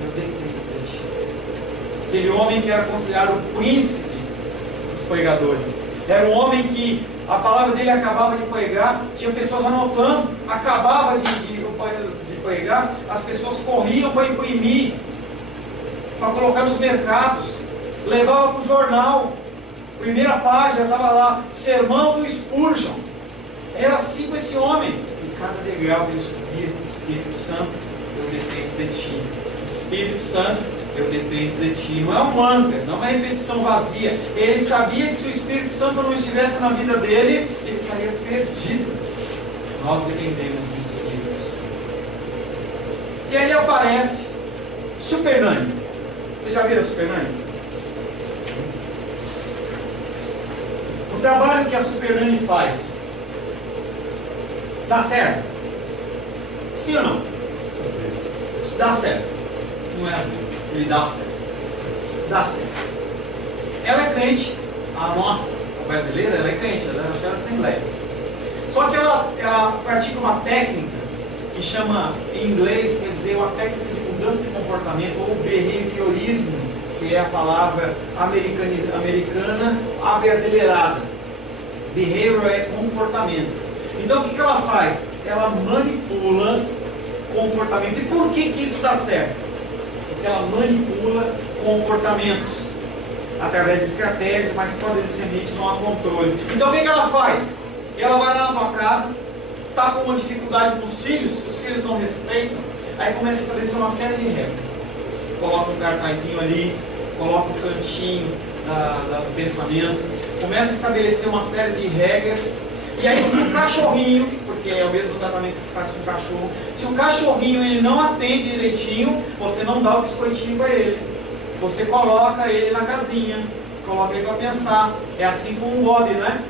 eu dependo de ti. Aquele homem que era considerado o príncipe dos pregadores. Era um homem que a palavra dele acabava de pregar, tinha pessoas anotando, acabava de pregar, as pessoas corriam para imprimir, para colocar nos mercados, levava para o jornal, primeira página, estava lá: sermão do Spurgeon. Era assim com esse homem. Cada degrau que ele subia: Espírito Santo, eu dependo de ti. Espírito Santo, eu dependo de ti. Não é um mantra, não é uma repetição vazia. Ele sabia que se o Espírito Santo não estivesse na vida dele, ele estaria perdido. Nós dependemos do Espírito Santo. E aí aparece Super Nani. Vocês já viram a Super Nani? O trabalho que a Super Nani faz dá certo? Sim ou não? Dá certo. Não é às vezes. Ele dá certo. Dá certo. Ela é crente. A nossa, a brasileira, ela é crente. Acho que ela é da Assembleia. Só que ela pratica uma técnica que chama, em inglês, quer dizer, uma técnica de mudança de comportamento, ou behaviorismo, que é a palavra americana abrasileirada. Behavior é comportamento. Então o que ela faz? Ela manipula comportamentos. E por que isso dá certo? Porque ela manipula comportamentos através de estratégias, mas progressivamente não há controle. Então o que ela faz? Ela vai lá na tua casa, está com uma dificuldade com os filhos não respeitam, aí começa a estabelecer uma série de regras. Coloca um cartazinho ali, coloca um cantinho do pensamento, começa a estabelecer uma série de regras. E aí, se o cachorrinho, porque é o mesmo tratamento que se faz com o cachorro, se o cachorrinho ele não atende direitinho, você não dá o biscoitinho para ele. Você coloca ele na casinha, coloca ele para pensar. É assim com o Bob, né?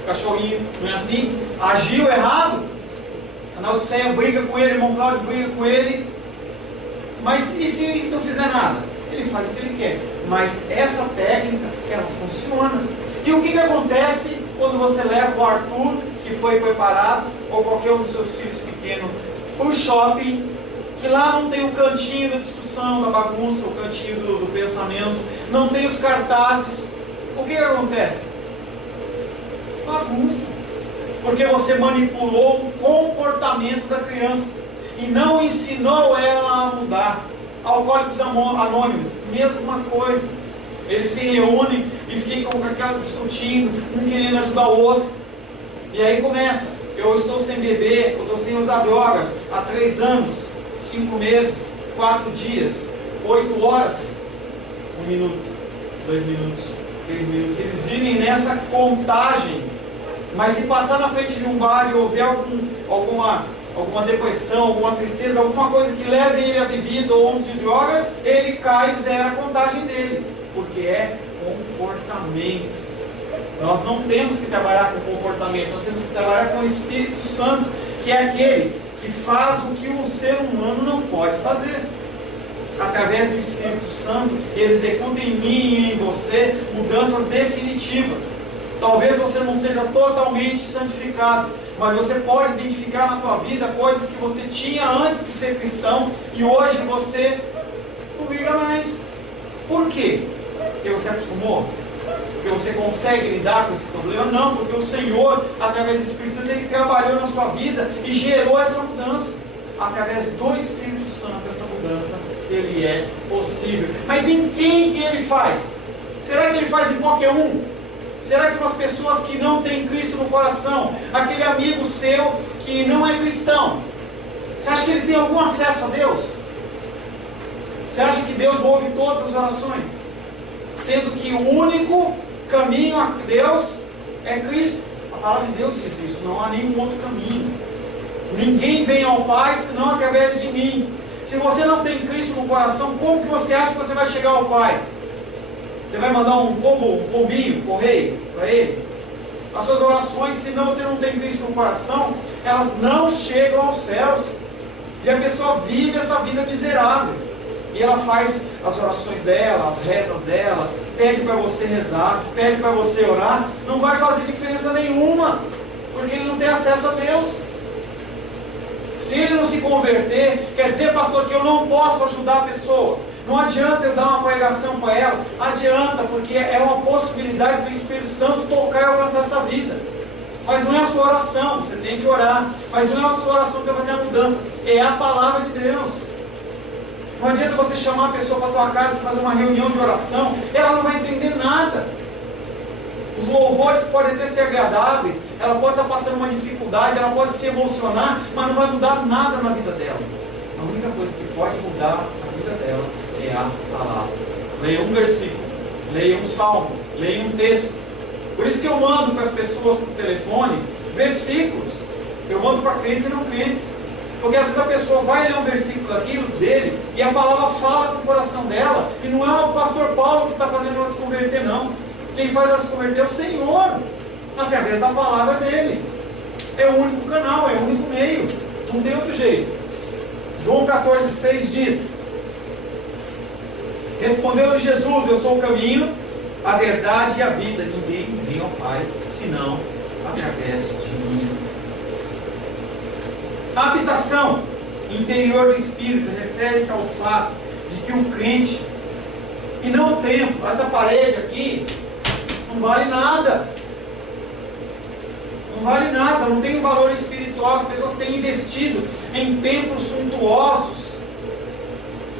O cachorrinho, não é assim? Agiu errado, a Naudiceia briga com ele, o irmão Cláudio briga com ele. Mas e se não fizer nada? Ele faz o que ele quer. Mas essa técnica, ela funciona. E o que acontece quando você leva o Arthur, que foi preparado, ou qualquer um dos seus filhos pequenos, para o shopping, que lá não tem o cantinho da discussão, da bagunça, o cantinho do pensamento, não tem os cartazes, o que acontece? Bagunça. Porque você manipulou o comportamento da criança e não ensinou ela a mudar. Alcoólicos Anônimos, mesma coisa. Eles se reúnem e ficam com aquela discutindo, um querendo ajudar o outro. E aí começa, eu estou sem beber, eu estou sem usar drogas há 3 anos, 5 meses, 4 dias, 8 horas, 1 minuto, 2 minutos, 3 minutos. Eles vivem nessa contagem. Mas se passar na frente de um bar e houver alguma depressão, alguma tristeza, alguma coisa que leve ele a bebida ou uso de drogas, ele cai e zera a contagem dele, porque é comportamento. Nós não temos que trabalhar com comportamento, nós temos que trabalhar com o Espírito Santo, que é aquele que faz o que um ser humano não pode fazer. Através do Espírito Santo, ele executa em mim e em você mudanças definitivas. Talvez você não seja totalmente santificado, mas você pode identificar na tua vida coisas que você tinha antes de ser cristão e hoje você não liga mais. Por quê? Porque você acostumou? Porque você consegue lidar com esse problema? Não, porque o Senhor, através do Espírito Santo, Ele trabalhou na sua vida e gerou essa mudança. Através do Espírito Santo, essa mudança, ele é possível. Mas em quem que Ele faz? Será que Ele faz em qualquer um? Será que umas pessoas que não têm Cristo no coração, aquele amigo seu que não é cristão, você acha que ele tem algum acesso a Deus? Você acha que Deus ouve todas as orações? Sendo que o único caminho a Deus é Cristo. A palavra de Deus diz isso, não há nenhum outro caminho. Ninguém vem ao Pai senão através de mim. Se você não tem Cristo no coração, como que você acha que você vai chegar ao Pai? Você vai mandar um pombinho, correio para Ele? As suas orações, se você não tem Cristo no coração, elas não chegam aos céus. E a pessoa vive essa vida miserável. E ela faz as orações dela, as rezas dela, pede para você rezar, pede para você orar, não vai fazer diferença nenhuma, porque ele não tem acesso a Deus. Se ele não se converter, quer dizer, pastor, que eu não posso ajudar a pessoa. Não adianta eu dar uma pregação para ela, adianta, porque é uma possibilidade do Espírito Santo tocar e alcançar essa vida. Mas não é a sua oração, você tem que orar, mas não é a sua oração que vai fazer a mudança, é a palavra de Deus. Não adianta você chamar a pessoa para a tua casa e fazer uma reunião de oração, ela não vai entender nada. Os louvores podem até ser agradáveis, ela pode estar passando uma dificuldade, ela pode se emocionar, mas não vai mudar nada na vida dela. A única coisa que pode mudar a vida dela é a palavra. Leia um versículo, leia um salmo, leia um texto. Por isso que eu mando para as pessoas por telefone versículos. Eu mando para crentes e não crentes. Porque às vezes a pessoa vai ler um versículo daquilo dele e a palavra fala com o coração dela, e não é o pastor Paulo que está fazendo ela se converter, não. Quem faz ela se converter é o Senhor, através da palavra dele. É o único canal, é o único meio, não tem outro jeito. João 14,6 diz: respondeu Jesus, eu sou o caminho, a verdade e a vida, ninguém vem ao Pai senão através de mim. A habitação interior do Espírito refere-se ao fato de que o crente, e não o templo, essa parede aqui não vale nada. Não vale nada, não tem um valor espiritual. As pessoas têm investido em templos suntuosos,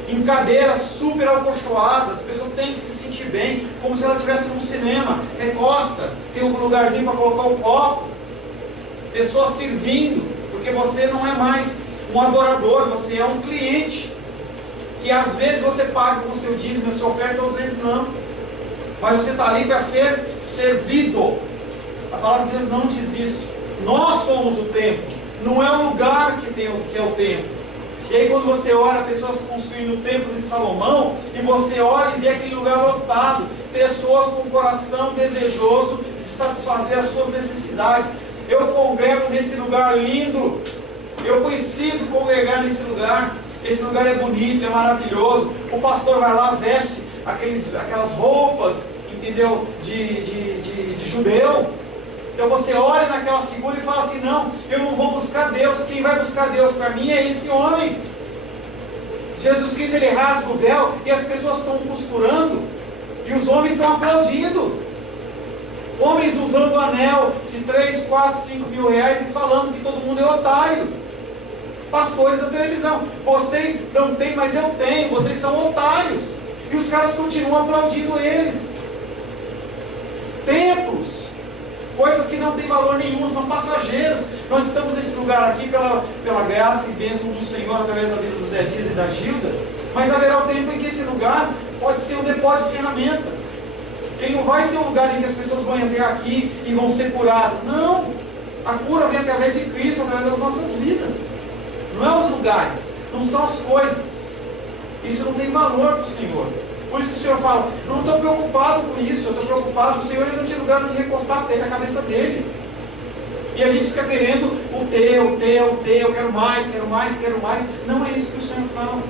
em cadeiras super acolchoadas. A pessoa tem que se sentir bem, como se ela estivesse num cinema. Recosta, tem um lugarzinho para colocar o copo. Pessoas servindo, porque você não é mais um adorador, você é um cliente. Que às vezes você paga com o seu dízimo, a sua oferta, às vezes não. Mas você está ali para ser servido. A palavra de Deus não diz isso. Nós somos o templo, não é o lugar que é o templo. E aí quando você olha pessoas construindo o templo de Salomão, e você olha e vê aquele lugar lotado, pessoas com o coração desejoso de satisfazer as suas necessidades. Eu congrego nesse lugar lindo, eu preciso congregar nesse lugar. Esse lugar é bonito, é maravilhoso. O pastor vai lá, veste aquelas roupas, entendeu, de judeu. Então você olha naquela figura e fala assim: não, eu não vou buscar Deus, quem vai buscar Deus para mim é esse homem. Jesus Cristo, ele rasga o véu e as pessoas estão costurando e os homens estão aplaudindo. Homens usando anel de 3, 4, 5 mil reais e falando que todo mundo é otário. Pastores da televisão, vocês não têm, mas eu tenho, vocês são otários. E os caras continuam aplaudindo eles. Templos, coisas que não têm valor nenhum, são passageiros. Nós estamos nesse lugar aqui pela graça e bênção do Senhor através da vida do Zé Dias e da Gilda, mas haverá o tempo em que esse lugar pode ser um depósito de ferramenta. Ele não vai ser um lugar em que as pessoas vão entrar aqui e vão ser curadas. Não! A cura vem através de Cristo, através das nossas vidas. Não é os lugares, não são as coisas. Isso não tem valor para o Senhor. Por isso que o Senhor fala, eu não estou preocupado com isso, eu estou preocupado, o Senhor não tinha lugar de recostar a cabeça dele. E a gente fica querendo o teu, eu quero mais. Não é isso que o Senhor fala.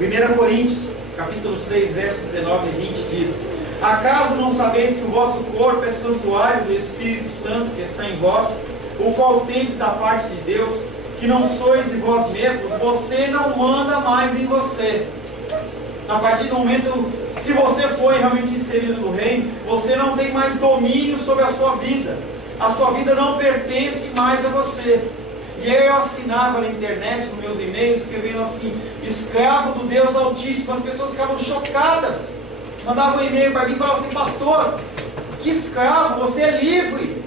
1 Coríntios, capítulo 6, versos 19 e 20 diz: acaso não sabeis que o vosso corpo é santuário do Espírito Santo que está em vós, o qual tendes da parte de Deus, que não sois de vós mesmos? Você não manda mais em você. A partir do momento, se você foi realmente inserido no reino, você não tem mais domínio sobre a sua vida. A sua vida não pertence mais a você. E eu assinava na internet, nos meus e-mails, escrevendo assim: escravo do Deus Altíssimo. As pessoas ficavam chocadas. Mandavam um e-mail para mim e falavam assim: pastor, que escravo, você é livre.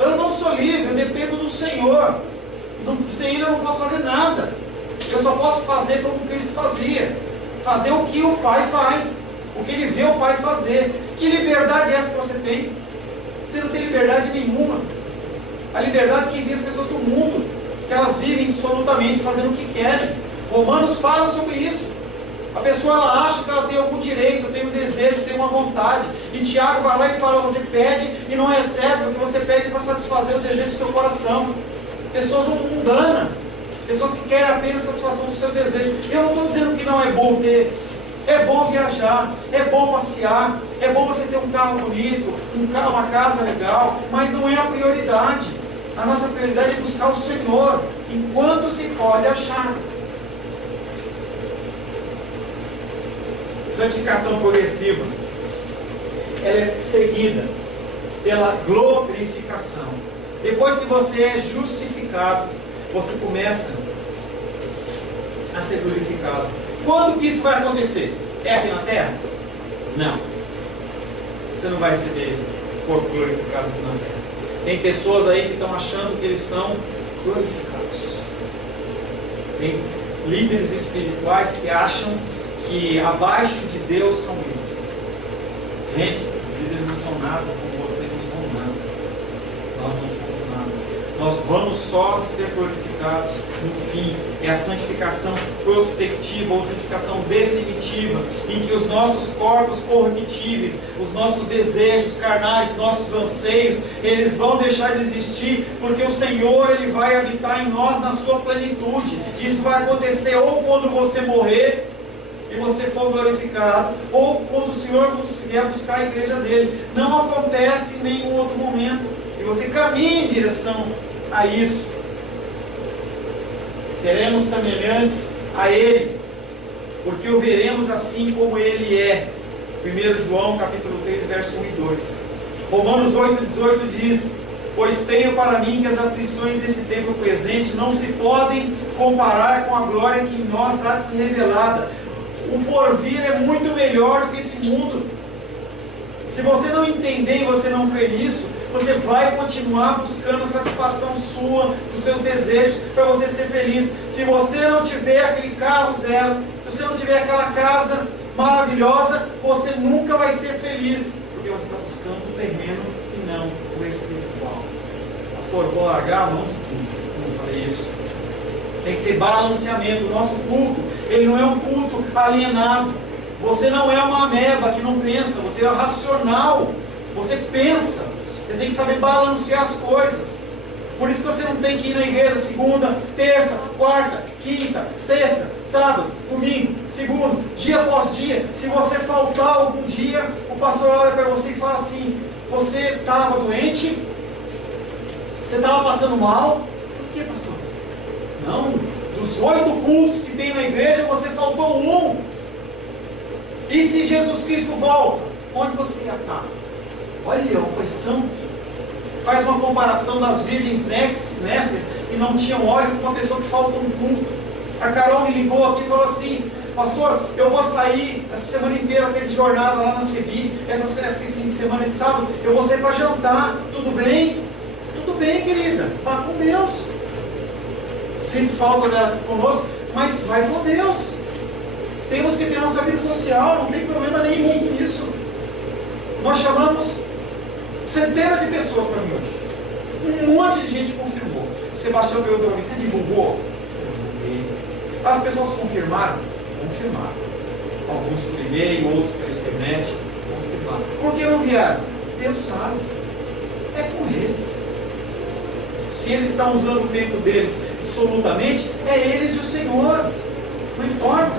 Eu não sou livre, eu dependo do Senhor. Sem Ele eu não posso fazer nada. Eu só posso fazer como Cristo fazia. Fazer o que o Pai faz, o que Ele vê o Pai fazer. Que liberdade é essa que você tem? Você não tem liberdade nenhuma. A liberdade que tem as pessoas do mundo, que elas vivem absolutamente fazendo o que querem. Romanos fala sobre isso. A pessoa ela acha que ela tem algum direito, tem um desejo, tem uma vontade. E Tiago vai lá e fala: você pede e não recebe, porque você pede para satisfazer o desejo do seu coração. Pessoas mundanas, pessoas que querem apenas satisfação do seu desejo. Eu não estou dizendo que não é bom ter. É bom viajar, é bom passear, é bom você ter um carro bonito, uma casa legal, mas não é a prioridade. A nossa prioridade é buscar o Senhor, enquanto se pode achar. Santificação progressiva, ela é seguida pela glorificação. Depois que você é justificado, você começa a ser glorificado. Quando que isso vai acontecer? É aqui na terra? Não. Você não vai receber corpo glorificado aqui na terra. Tem pessoas aí que estão achando que eles são glorificados. Tem líderes espirituais que acham que abaixo de Deus são eles. Gente, os líderes não são nada, como vocês não são nada. Nós não somos nada. Nós vamos só ser glorificados no fim. É a santificação prospectiva ou santificação definitiva, em que os nossos corpos corruptíveis, os nossos desejos carnais, os nossos anseios, eles vão deixar de existir, porque o Senhor ele vai habitar em nós na sua plenitude. Isso vai acontecer ou quando você morrer e você for glorificado, ou quando o Senhor vier buscar a igreja dele. Não acontece em nenhum outro momento. E você caminha em direção a isso. Seremos semelhantes a Ele, porque o veremos assim como Ele é. 1 João capítulo 3, verso 1 e 2. Romanos 8, 18 diz: pois tenho para mim que as aflições desse tempo presente não se podem comparar com a glória que em nós há de ser revelada. O porvir é muito melhor do que esse mundo. Se você não entender e você não crer nisso, você vai continuar buscando a satisfação sua, dos seus desejos, para você ser feliz. Se você não tiver aquele carro zero, se você não tiver aquela casa maravilhosa, você nunca vai ser feliz, porque você está buscando o terreno e não o espiritual. Pastor, eu vou largar a mão de tudo. Como eu falei isso? Tem que ter balanceamento. O nosso culto, ele não é um culto alienado. Você não é uma ameba que não pensa, você é racional. Você pensa. Você tem que saber balancear as coisas. Por isso que você não tem que ir na igreja segunda, terça, quarta, quinta, sexta, sábado, domingo, segundo, dia após dia. Se você faltar algum dia, o pastor olha para você e fala assim: você estava doente? Você estava passando mal? Por que, pastor? Não, Dos 8 cultos que tem na igreja, você faltou um. E se Jesus Cristo volta, onde você ia estar? Olha a opressão. Faz uma comparação das virgens nécias que não tinham óleo com uma pessoa que falta um culto. A Carol me ligou aqui e falou assim: pastor, eu vou sair essa semana inteira, teve jornada lá na CEBI, esse fim de semana e sábado, eu vou sair para jantar, tudo bem? Tudo bem, querida, vá com Deus. Sinto falta dela conosco, mas vai com Deus. Temos que ter nossa vida social, não tem problema nenhum com isso. Nós chamamos centenas de pessoas para mim hoje. Um monte de gente confirmou. O Sebastião perguntou para mim: você divulgou? As pessoas confirmaram? Confirmaram. Alguns por e-mail, outros pela internet. Confirmaram. Por que não vieram? Deus sabe. É com eles. Se eles estão usando o tempo deles absolutamente, é eles e o Senhor. Não importa.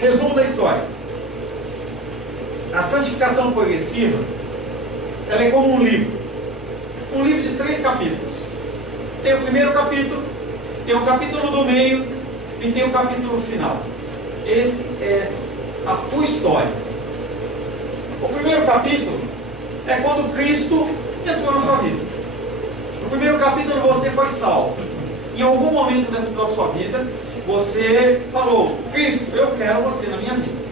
Resumo da história. A santificação progressiva, ela é como um livro. Um livro de 3 capítulos. Tem o primeiro capítulo, tem o capítulo do meio e tem o capítulo final. Esse é a tua história. O primeiro capítulo é quando Cristo entrou na sua vida. No primeiro capítulo você foi salvo. Em algum momento da sua vida, você falou: Cristo, eu quero você na minha vida.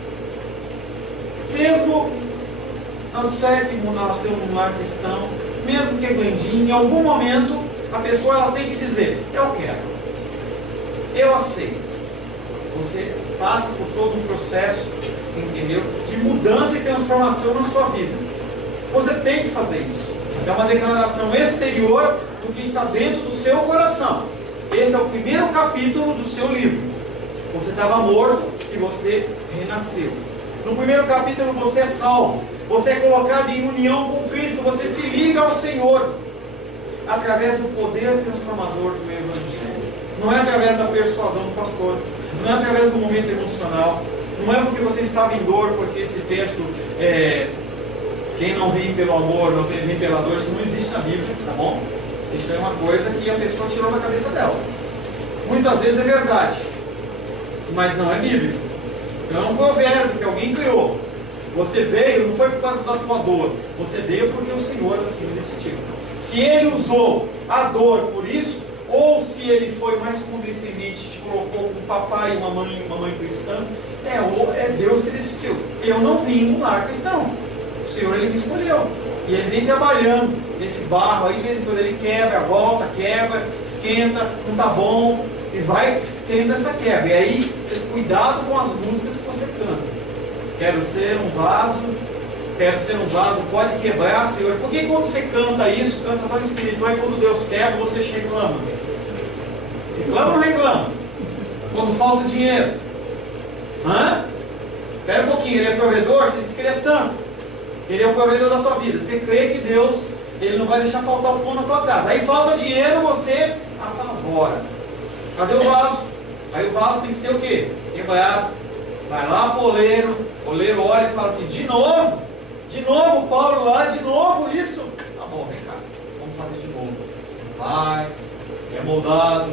Mesmo não disser que nasceu num lar cristão, mesmo que é glendinho, em algum momento a pessoa ela tem que dizer: eu quero, eu aceito. Você passa por todo um processo, entendeu, de mudança e transformação na sua vida. Você tem que fazer isso. É uma declaração exterior do que está dentro do seu coração. Esse é o primeiro capítulo do seu livro. Você estava morto e você renasceu. No primeiro capítulo você é salvo. Você é colocado em união com Cristo. Você se liga ao Senhor através do poder transformador do Evangelho. Não é através da persuasão do pastor. Não é através do momento emocional. Não é porque você estava em dor, porque esse texto quem não vem pelo amor, não vem pela dor, isso não existe na Bíblia, tá bom? Isso é uma coisa que a pessoa tirou da cabeça dela. Muitas vezes é verdade, mas não é bíblico. Então é um provérbio que alguém criou. Você veio, não foi por causa da tua dor, você veio porque o Senhor assim decidiu. Se Ele usou a dor por isso, ou se Ele foi mais condescendente, te colocou com um papai e uma mãe cristãs, é Deus que decidiu. Eu não vim num lar cristão. O Senhor, Ele me escolheu. E Ele vem trabalhando esse barro aí, de vez em quando Ele quebra, volta, quebra, esquenta, não está bom, e vai tendo essa quebra. E aí, cuidado com as músicas que você canta. Quero ser um vaso, pode quebrar, Senhor. Porque quando você canta isso, canta tão espiritual, e quando Deus quebra, você reclama. Reclama ou não reclama? Quando falta dinheiro. Espera um pouquinho, Ele é provedor, você diz que Ele é santo. Ele é o provedor da tua vida. Você crê que Deus, Ele não vai deixar faltar o pão na tua casa. Aí falta dinheiro, você apavora. Cadê o vaso? Aí o vaso tem que ser o quê? Quebrado. Vai lá pro oleiro olha e fala assim: de novo, Paulo lá, de novo isso. Tá bom, vem cá, vamos fazer de novo. Você vai, é moldado,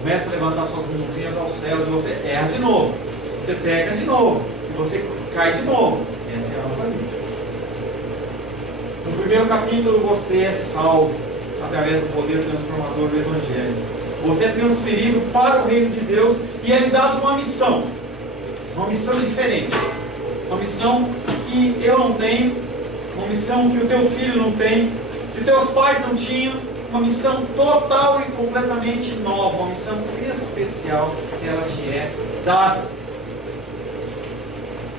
começa a levantar suas mãozinhas aos céus e você erra de novo. Você pega de novo e você cai de novo. Essa é a nossa vida. No primeiro capítulo você é salvo através do poder transformador do Evangelho. Você é transferido para o reino de Deus e é lhe dado uma missão diferente, uma missão que eu não tenho, uma missão que o teu filho não tem, que teus pais não tinham, uma missão total e completamente nova, uma missão especial que ela te é dada.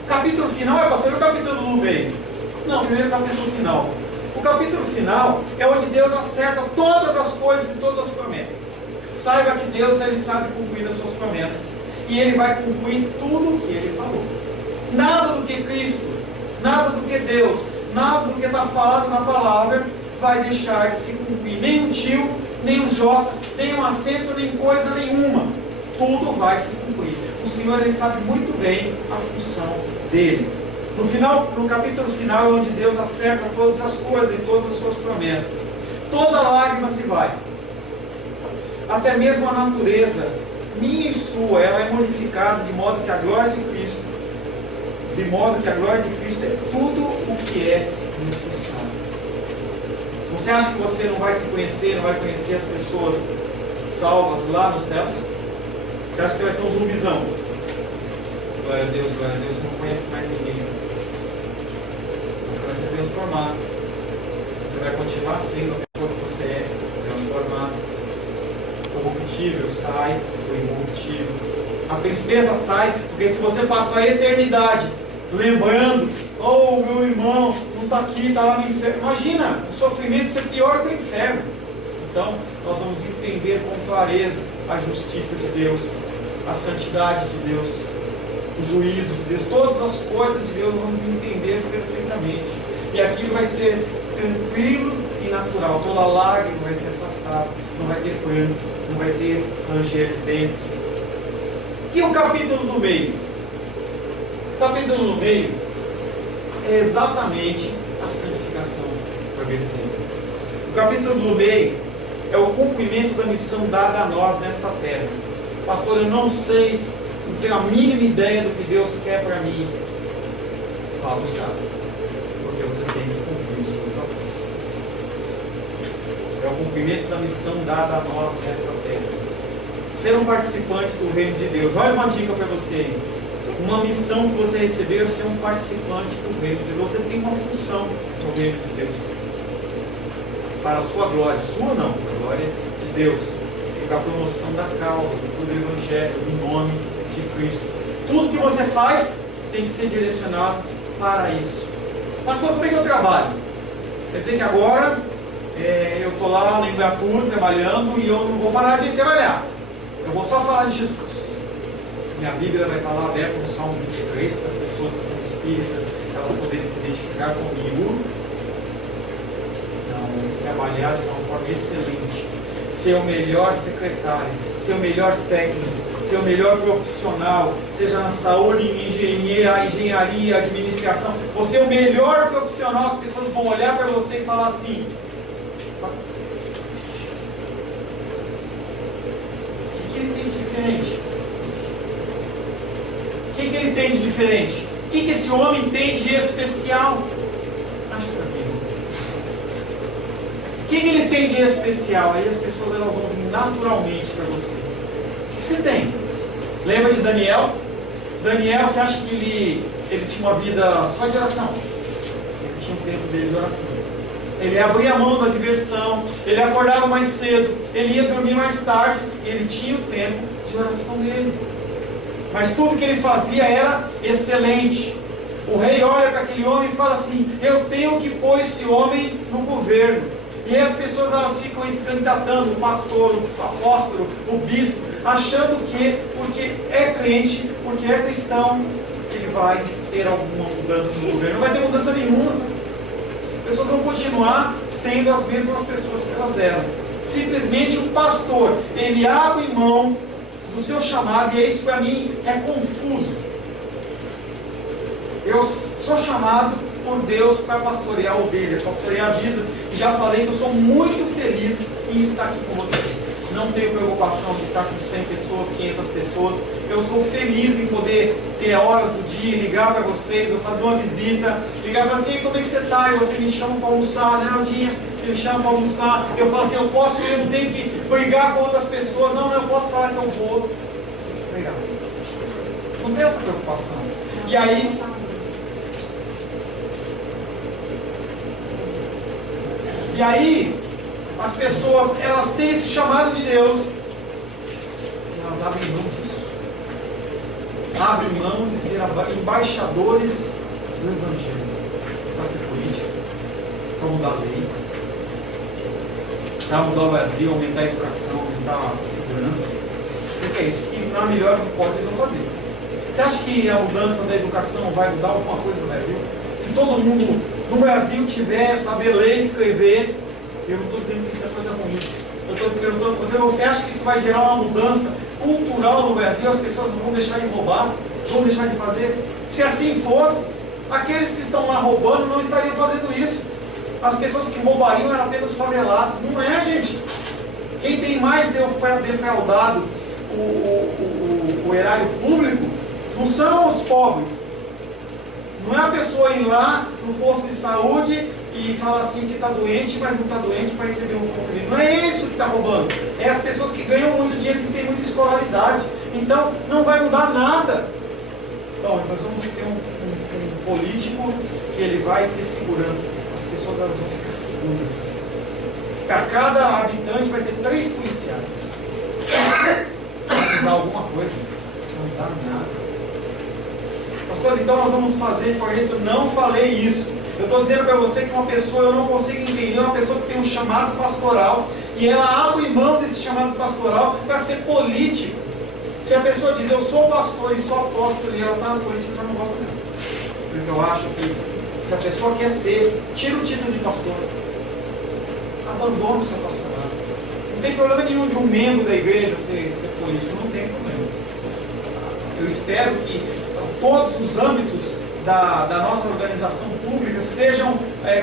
O capítulo final pastor, e o capítulo do meio? Não, primeiro capítulo final. O capítulo final é onde Deus acerta todas as coisas e todas as promessas. Saiba que Deus, Ele sabe cumprir as suas promessas. E Ele vai cumprir tudo o que Ele falou. Nada do que Cristo, nada do que Deus, nada do que está falado na palavra vai deixar de se cumprir. Nem um tio, nem um jota, nem um acento, nem coisa nenhuma. Tudo vai se cumprir. O Senhor, Ele sabe muito bem a função dEle. No capítulo final é onde Deus acerta todas as coisas e todas as suas promessas. Toda lágrima se vai. até mesmo a natureza, minha e sua, ela é modificada de modo que a glória de Cristo é tudo o que é necessário. Você acha que você não vai se conhecer, não vai conhecer as pessoas salvas lá nos céus? Você acha que você vai ser um zumbizão? Glória a Deus, você não conhece mais ninguém. Você vai ser transformado. Você vai continuar sendo a pessoa que você é, transformado. O corruptível sai do incorruptível. A tristeza sai, porque se você passar a eternidade lembrando, oh, meu irmão não está aqui, está lá no inferno. Imagina, o sofrimento ser pior que o inferno. Então, nós vamos entender com clareza a justiça de Deus, a santidade de Deus, o juízo de Deus, todas as coisas de Deus nós vamos entender perfeitamente. E aquilo vai ser tranquilo e natural. Toda lágrima vai ser afastada, não vai ter pranto, não vai ter ranger de dentes. E o capítulo do meio? O capítulo do meio é exatamente a santificação progressiva. O capítulo do meio é o cumprimento da missão dada a nós nesta terra. Pastor, eu não sei, não tenho a mínima ideia do que Deus quer para mim. Vá buscar, porque você tem que cumprir o seu propósito. É o cumprimento da missão dada a nós nesta terra. Ser um participante do reino de Deus. Olha uma dica para você aí. Uma missão que você recebeu é ser um participante do reino de Deus. Você tem uma função no reino de Deus. Para a sua glória. Sua não, para a glória de Deus. E para a promoção da causa, do Evangelho, do nome de Cristo. Tudo que você faz tem que ser direcionado para isso. Pastor, como é que eu trabalho? Quer dizer que agora eu estou lá no Embratur trabalhando e eu não vou parar de trabalhar. Eu vou só falar de Jesus. Minha Bíblia vai estar lá aberta no Salmo 23, para as pessoas que são espíritas, elas poderem se identificar comigo. Não, você trabalhar de uma forma excelente. Ser o melhor secretário, ser o melhor técnico, ser o melhor profissional, seja na saúde, engenharia, administração. Você é o melhor profissional, as pessoas vão olhar para você e falar assim: o que ele tem de diferente? O que ele tem de diferente? O que esse homem tem de especial? Acho que é. O que ele tem de especial? Aí as pessoas elas vão vir naturalmente para você. O que você tem? Lembra de Daniel? Daniel, você acha que ele tinha uma vida só de oração? Ele tinha um tempo dele de oração. Ele abria a mão da diversão, ele acordava mais cedo, ele ia dormir mais tarde, e ele tinha o tempo de oração dele. Mas tudo que ele fazia era excelente. O rei olha para aquele homem e fala assim: eu tenho que pôr esse homem no governo. E aí as pessoas elas ficam se candidatando, o pastor, o apóstolo, o bispo, achando que porque é crente, porque é cristão, ele vai ter alguma mudança no governo. Não vai ter mudança nenhuma. As pessoas vão continuar sendo as mesmas pessoas que elas eram. Simplesmente o pastor, ele abre mão do seu chamado, e isso para mim é confuso. Eu sou chamado por Deus para pastorear ovelhas, pastorear vidas, e já falei que eu sou muito feliz em estar aqui com vocês. Não tenho preocupação de estar com 100 pessoas, 500 pessoas. Eu sou feliz em poder ter horas do dia, ligar para vocês, ou fazer uma visita, ligar para assim: como é que você está? E você me chama para almoçar, né, Naldinha? Você me chama para almoçar. Eu falo assim: eu posso ir, eu não tenho que brigar com outras pessoas. Não, eu posso falar que eu vou. Obrigado. Não tem essa preocupação. E aí, as pessoas, elas têm esse chamado de Deus, e elas abrem mão disso. Abrem mão de ser embaixadores do Evangelho, para ser político, para mudar a lei, para mudar o Brasil, aumentar a educação, aumentar a segurança. O que é isso? Que na melhor hipótese eles vão fazer. Você acha que a mudança da educação vai mudar alguma coisa no Brasil? Se todo mundo no Brasil tiver, saber ler e escrever, eu não estou dizendo que isso é coisa ruim. Eu estou perguntando para você acha que isso vai gerar uma mudança cultural no Brasil? As pessoas vão deixar de roubar? Vão deixar de fazer? Se assim fosse, aqueles que estão lá roubando não estariam fazendo isso. As pessoas que roubariam eram apenas favelados. Não é, gente? Quem tem mais defraudado o erário público não são os pobres. Não é a pessoa ir lá no posto de saúde e falar assim que está doente, mas não está doente para receber um comprimido. Não é isso que está roubando. É as pessoas que ganham muito dinheiro, que têm muita escolaridade. Então, não vai mudar nada. Então, nós vamos ter um político que ele vai ter segurança. As pessoas elas vão ficar seguras. Para cada habitante vai ter 3 policiais. Vai mudar alguma coisa? Não dá nada. Pastor, então nós vamos fazer com a gente. Eu não falei isso. Eu estou dizendo para você que uma pessoa, eu não consigo entender, uma pessoa que tem um chamado pastoral e ela abre mão desse chamado pastoral para ser político. Se a pessoa diz, eu sou pastor e sou apóstolo e ela está na política, eu já não voto nela. Porque eu acho que se a pessoa quer ser, tira o título de pastor. Abandona o seu pastorado. Não tem problema nenhum de um membro da igreja ser político, não tem problema. Eu espero que todos os âmbitos da nossa organização pública sejam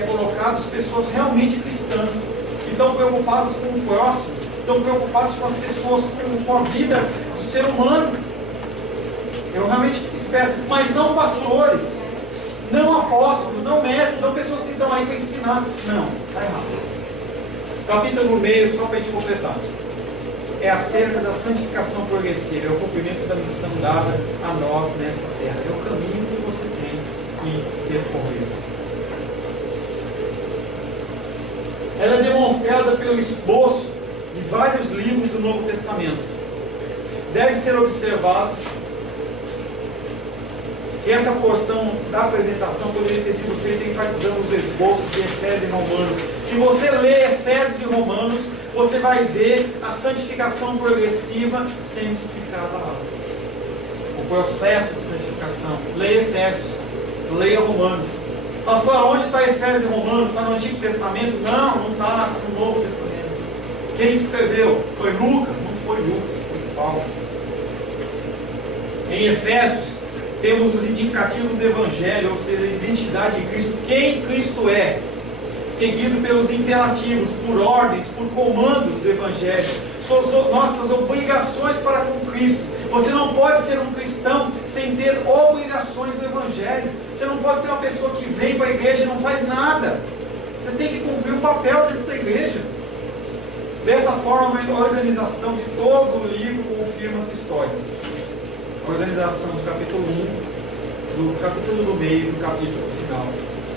colocados pessoas realmente cristãs, que estão preocupadas com o próximo, estão preocupados com as pessoas, com a vida do ser humano. Eu realmente espero, mas não pastores, não apóstolos, não mestres, não pessoas que estão aí para ensinar. Não, está errado. Capítulo meio, só para a gente completar. É acerca da santificação progressiva, é o cumprimento da missão dada a nós nesta terra. É o caminho que você tem que percorrer. Ela é demonstrada pelo esboço de vários livros do Novo Testamento. Deve ser observado que essa porção da apresentação poderia ter sido feita enfatizando os esboços de Efésios e Romanos. Se você lê Efésios e Romanos, você vai ver a santificação progressiva sendo explicada lá. O processo de santificação. Leia Efésios, leia Romanos. Pastor, onde está Efésios e Romanos? Está no Antigo Testamento? Não, não está no Novo Testamento. Quem escreveu? Foi Lucas? Não foi Lucas, foi Paulo. Em Efésios, temos os indicativos do Evangelho, ou seja, a identidade de Cristo, quem Cristo é, seguido pelos imperativos, por ordens, por comandos do Evangelho, nossas obrigações para com Cristo. Você não pode ser um cristão sem ter obrigações do Evangelho. Você não pode ser uma pessoa que vem para a igreja e não faz nada. Você tem que cumprir um papel dentro da igreja. Dessa forma, a organização de todo o livro confirma essa história. A organização do capítulo 1, do capítulo do meio e do capítulo final.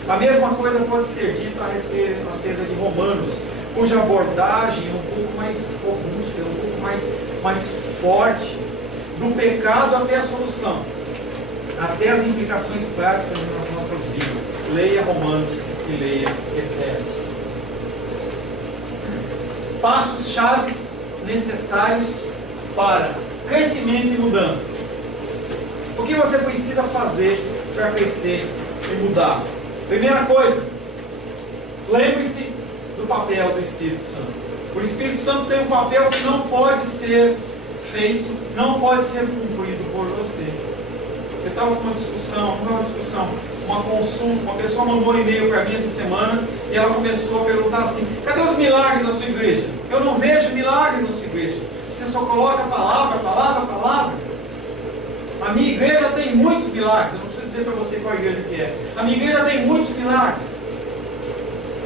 A mesma coisa pode ser dita acerca de Romanos, cuja abordagem é um pouco mais robusta, um pouco mais forte, do pecado até a solução, até as implicações práticas nas nossas vidas. Leia Romanos e leia Efésios. Passos chaves necessários para crescimento e mudança. O que você precisa fazer para crescer e mudar? Primeira coisa, lembre-se do papel do Espírito Santo. O Espírito Santo tem um papel que não pode ser feito, não pode ser cumprido por você. Eu estava com uma discussão, uma consulta, uma pessoa mandou um e-mail para mim essa semana e ela começou a perguntar assim: cadê os milagres na sua igreja? Eu não vejo milagres na sua igreja. Você só coloca palavra, palavra, palavra. A minha igreja tem muitos milagres. Eu não preciso dizer para você qual igreja que é. A minha igreja tem muitos milagres.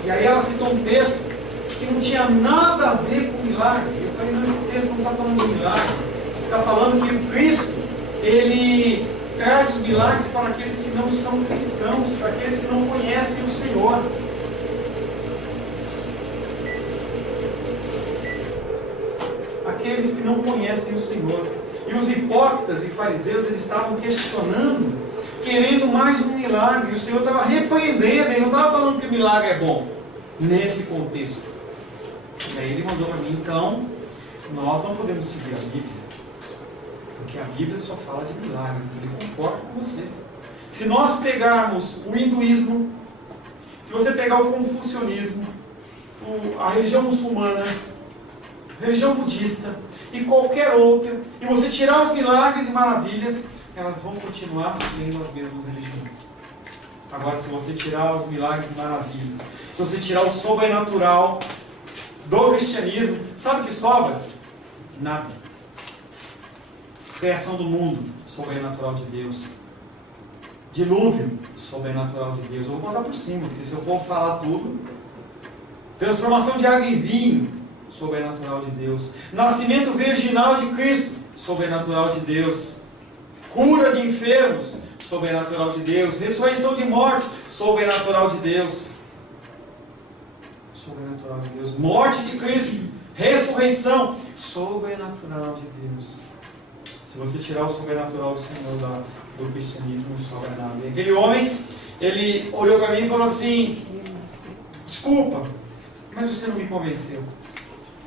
E aí ela citou um texto que não tinha nada a ver com milagre. Eu falei, não, esse texto não está falando de milagre. Está falando que o Cristo, Ele traz os milagres para aqueles que não são cristãos, para aqueles que não conhecem o Senhor. Aqueles que não conhecem o Senhor. E os hipócritas e fariseus, eles estavam questionando, querendo mais um milagre. E o Senhor estava repreendendo, Ele não estava falando que o milagre é bom, nesse contexto. E aí Ele mandou para mim, então, nós não podemos seguir a Bíblia, porque a Bíblia só fala de milagres. Eu falei, concordo com você. Se nós pegarmos o hinduísmo, se você pegar o confucionismo, a religião muçulmana, a religião budista e qualquer outra, e você tirar os milagres e maravilhas, elas vão continuar sendo as mesmas religiões. Agora, se você tirar os milagres e maravilhas, se você tirar o sobrenatural do cristianismo. Sabe o que sobra? Nada. Criação do mundo, sobrenatural de Deus. Dilúvio, sobrenatural de Deus. Eu vou passar por cima, porque se eu for falar tudo. Transformação de água em vinho, sobrenatural de Deus. Nascimento virginal de Cristo, sobrenatural de Deus. Cura de enfermos, sobrenatural de Deus. Ressurreição de mortos, sobrenatural de Deus. Sobrenatural de Deus. Morte de Cristo, ressurreição, sobrenatural de Deus. Se você tirar o sobrenatural do Senhor do cristianismo, não sobra nada. E aquele homem, ele olhou para mim e falou assim: desculpa, mas você não me convenceu.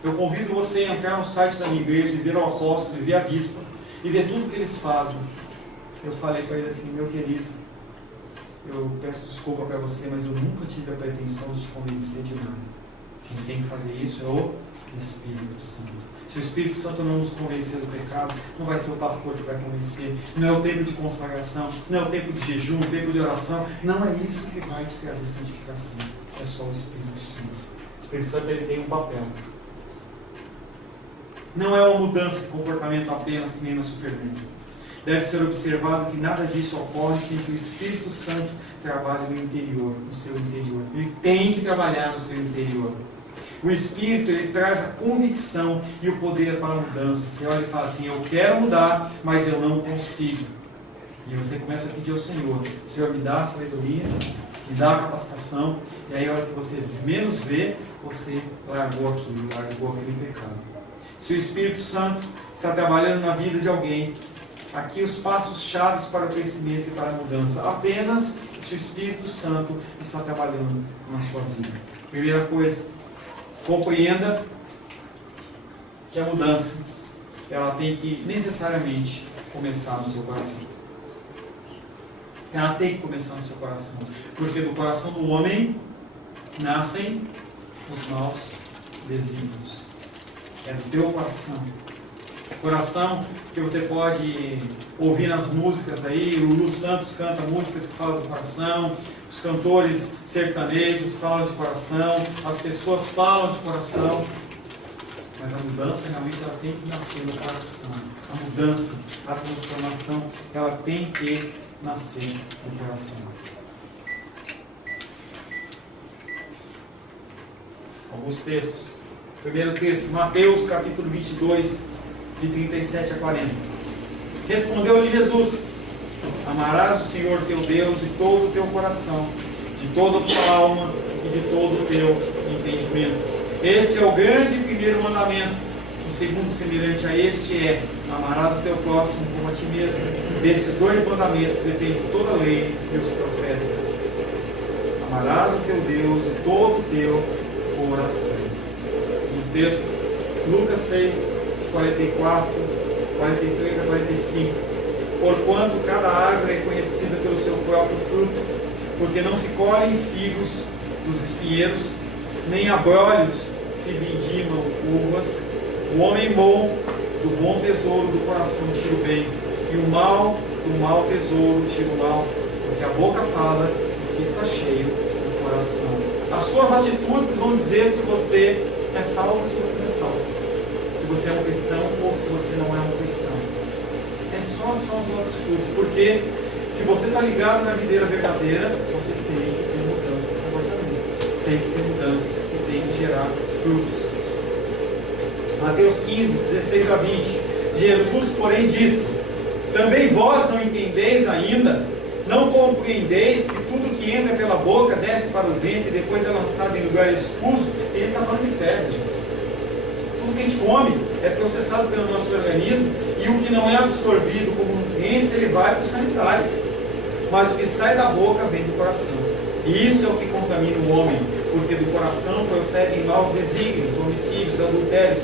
Eu convido você a entrar no site da minha igreja, e ver o apóstolo, e ver a bispa, e ver tudo que eles fazem. Eu falei para ele assim: meu querido, eu peço desculpa para você, mas eu nunca tive a pretensão de te convencer de nada. Quem tem que fazer isso é o Espírito Santo. Se o Espírito Santo não nos convencer do pecado, não vai ser o pastor que vai convencer. Não é o tempo de consagração, não é o tempo de jejum, o tempo de oração. Não é isso que vai te trazer santificação. É só o Espírito Santo. O Espírito Santo, ele tem um papel. Não é uma mudança de comportamento apenas que nem na Superman. Deve ser observado que nada disso ocorre sem que o Espírito Santo trabalhe no interior, no seu interior. Ele tem que trabalhar no seu interior. O Espírito, ele traz a convicção e o poder para a mudança. Você olha e fala assim: eu quero mudar, mas eu não consigo. E você começa a pedir ao Senhor: Senhor, me dá a sabedoria, me dá a capacitação. E aí, a hora que você menos vê, você largou aquele pecado. Se o Espírito Santo está trabalhando na vida de alguém, aqui os passos chaves para o crescimento e para a mudança. Apenas se o Espírito Santo está trabalhando na sua vida. Primeira coisa, compreenda que a mudança, ela tem que necessariamente começar no seu coração. Ela tem que começar no seu coração. Porque do coração do homem nascem os maus desígnios. É do teu coração. Coração que você pode ouvir nas músicas aí. O Lu Santos canta músicas que falam do coração. Os cantores sertanejos falam de coração. As pessoas falam de coração. Mas a mudança realmente ela tem que nascer no coração. A mudança, a transformação, ela tem que nascer no coração. Alguns textos. Primeiro texto, Mateus capítulo 22, de 37 a 40. Respondeu-lhe Jesus: amarás o Senhor teu Deus de todo o teu coração, de toda a tua alma e de todo o teu entendimento. Este é o grande primeiro mandamento. O segundo, semelhante a este, é: amarás o teu próximo como a ti mesmo. Desses dois mandamentos depende toda a lei e os profetas. Amarás o teu Deus de todo o teu coração. Segundo texto, Lucas 6, 44, 43 a 45. Porquanto cada árvore é conhecida pelo seu próprio fruto, porque não se colhem figos dos espinheiros, nem abrolhos se vindimam uvas. O homem bom do bom tesouro do coração tira o bem, e o mal do mau tesouro tira o mal, porque a boca fala do que está cheio do coração. As suas atitudes vão dizer se você é salvo ou se você não é salvo, se você é um cristão ou se você não é um cristão. São as suas atitudes, porque se você está ligado na videira verdadeira, você tem que ter mudança de comportamento, tem que ter mudança e tem que gerar frutos. Mateus 15, 16 a 20. Jesus, porém, disse: também vós não entendeis ainda? Não compreendeis que tudo que entra pela boca desce para o ventre e depois é lançado em lugar escuso? Ele está falando de fezes, gente. Tudo que a gente come é processado pelo nosso organismo, e o que não é absorvido como nutrientes, ele vai para o sanitário. Mas o que sai da boca vem do coração. E isso é o que contamina o homem, porque do coração procedem maus desígnios, homicídios, adultérios,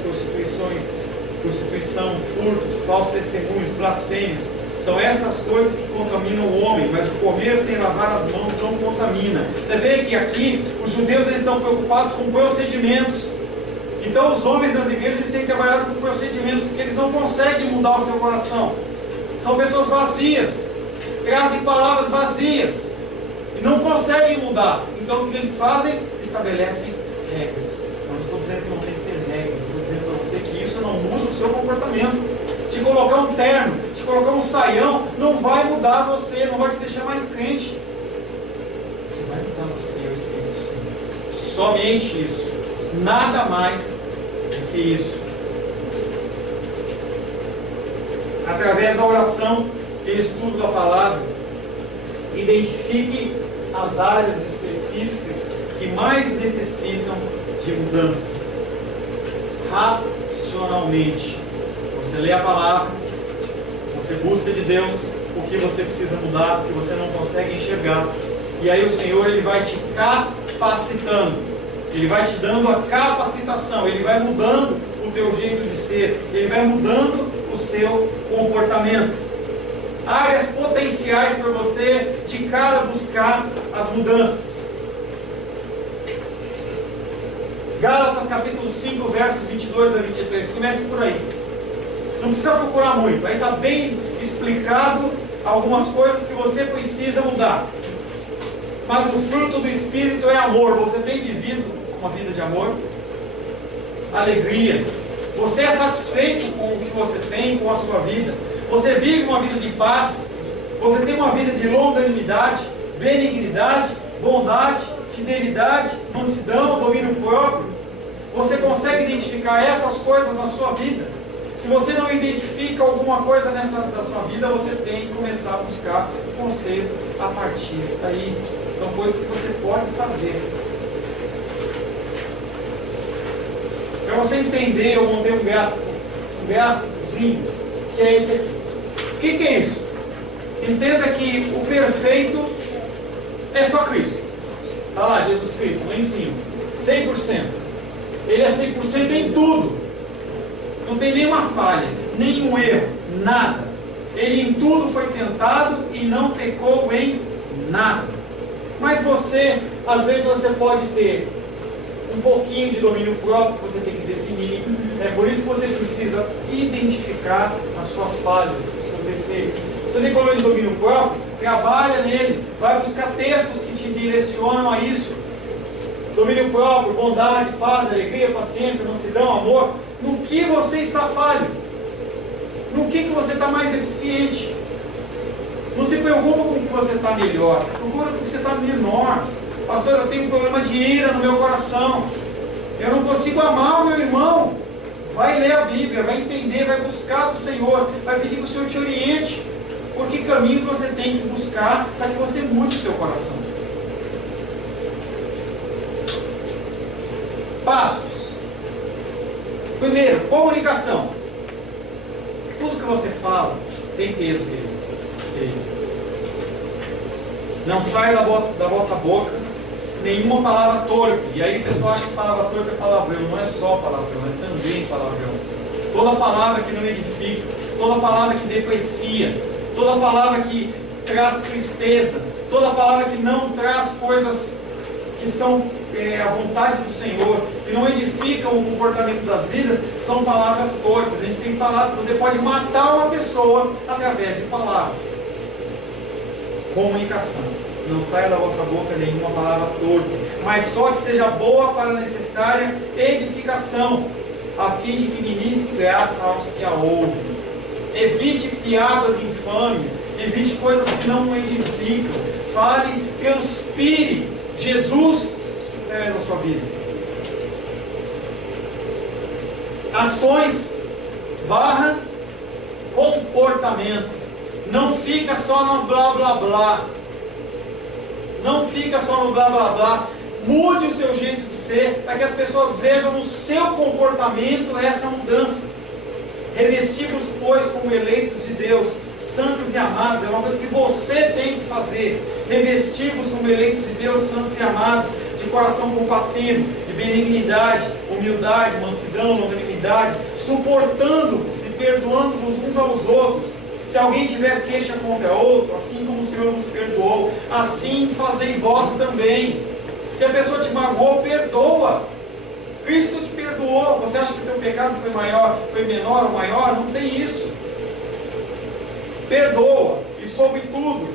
prostituição, furtos, falsos testemunhos, blasfêmias. São essas coisas que contaminam o homem, mas o comer sem lavar as mãos não contamina. Você vê que aqui os judeus eles estão preocupados com procedimentos. Então os homens das igrejas eles têm trabalhado com procedimentos, porque eles não conseguem mudar o seu coração. São pessoas vazias, trazem palavras vazias e não conseguem mudar. Então o que eles fazem? Estabelecem regras. Eu não estou dizendo que não tem que ter regra, eu estou dizendo para você que isso não muda o seu comportamento. Te colocar um terno, te colocar um saião, não vai mudar você, não vai te deixar mais crente. O que vai mudar você é o Espírito Santo. Somente isso. Nada mais do que isso. Através da oração e estudo da palavra, identifique as áreas específicas que mais necessitam de mudança. Racionalmente. Você lê a palavra, você busca de Deus o que você precisa mudar, o que você não consegue enxergar. E aí o Senhor, Ele vai te capacitando. Ele vai te dando a capacitação. Ele vai mudando o teu jeito de ser. Ele vai mudando o seu comportamento. Áreas potenciais para você de cara buscar as mudanças. Gálatas capítulo 5, versos 22 a 23. Comece por aí. Não precisa procurar muito. Aí está bem explicado algumas coisas que você precisa mudar. Mas o fruto do Espírito é amor. Você tem vivido uma vida de amor? Alegria. Você é satisfeito com o que você tem, com a sua vida? Você vive uma vida de paz? Você tem uma vida de longanimidade, benignidade, bondade, fidelidade, mansidão, domínio próprio? Você consegue identificar essas coisas na sua vida? Se você não identifica alguma coisa da sua vida, você tem que começar a buscar conselho a partir daí. São coisas que você pode fazer. Para você entender, eu montei um gráficozinho, que é esse aqui. O que é isso? Entenda que o perfeito é só Cristo. Está lá, Jesus Cristo, lá em cima. 100%. Ele é 100% em tudo. Não tem nenhuma falha, nenhum erro, nada. Ele em tudo foi tentado e não pecou em nada. Mas você, às vezes você pode ter um pouquinho de domínio próprio que você tem que definir. É por isso que você precisa identificar as suas falhas, os seus defeitos. Você tem problema de domínio próprio? Trabalha nele. Vai buscar textos que te direcionam a isso. Domínio próprio, bondade, paz, alegria, paciência, mansidão, amor. No que você está falho? No que você está mais deficiente? Não se preocupa com o que você está melhor. Procura com o que você está menor. Pastor, eu tenho um problema de ira no meu coração. Eu não consigo amar o meu irmão. Vai ler a Bíblia, vai entender, vai buscar do Senhor. Vai pedir que o Senhor te oriente. Por que caminho que você tem que buscar para que você mude o seu coração. Passos. Primeiro, comunicação. Tudo que você fala tem peso, querido. Não sai da vossa boca nenhuma palavra torpe. E aí o pessoal acha que palavra torpe é palavrão. Não é só palavrão, é também palavrão. Toda palavra que não edifica, toda palavra que deprecia, toda palavra que traz tristeza, toda palavra que não traz coisas que são a vontade do Senhor, que não edificam o comportamento das vidas, são palavras torpes. A gente tem falado que você pode matar uma pessoa através de palavras. Comunicação. Não saia da vossa boca nenhuma palavra torpe, mas só que seja boa para a necessária edificação, a fim de que ministre graça aos que a ouvem. Evite piadas infames, evite coisas que não edificam. Fale, transpire Jesus através da sua vida. Ações / comportamento. Não fica só no blá blá blá. Não fica só no blá blá blá. Mude o seu jeito de ser, para que as pessoas vejam no seu comportamento essa mudança. Revestimos, pois, como eleitos de Deus, santos e amados. É uma coisa que você tem que fazer. Revestimos como eleitos de Deus, santos e amados, de coração compassivo, de benignidade, humildade, mansidão, longanimidade, suportando-vos e perdoando-vos uns aos outros. Se alguém tiver queixa contra outro, assim como o Senhor nos perdoou, assim fazei vós também. Se a pessoa te magoou, perdoa. Cristo te perdoou. Você acha que o teu pecado foi maior, foi menor ou maior? Não tem isso. Perdoa. E sobre tudo,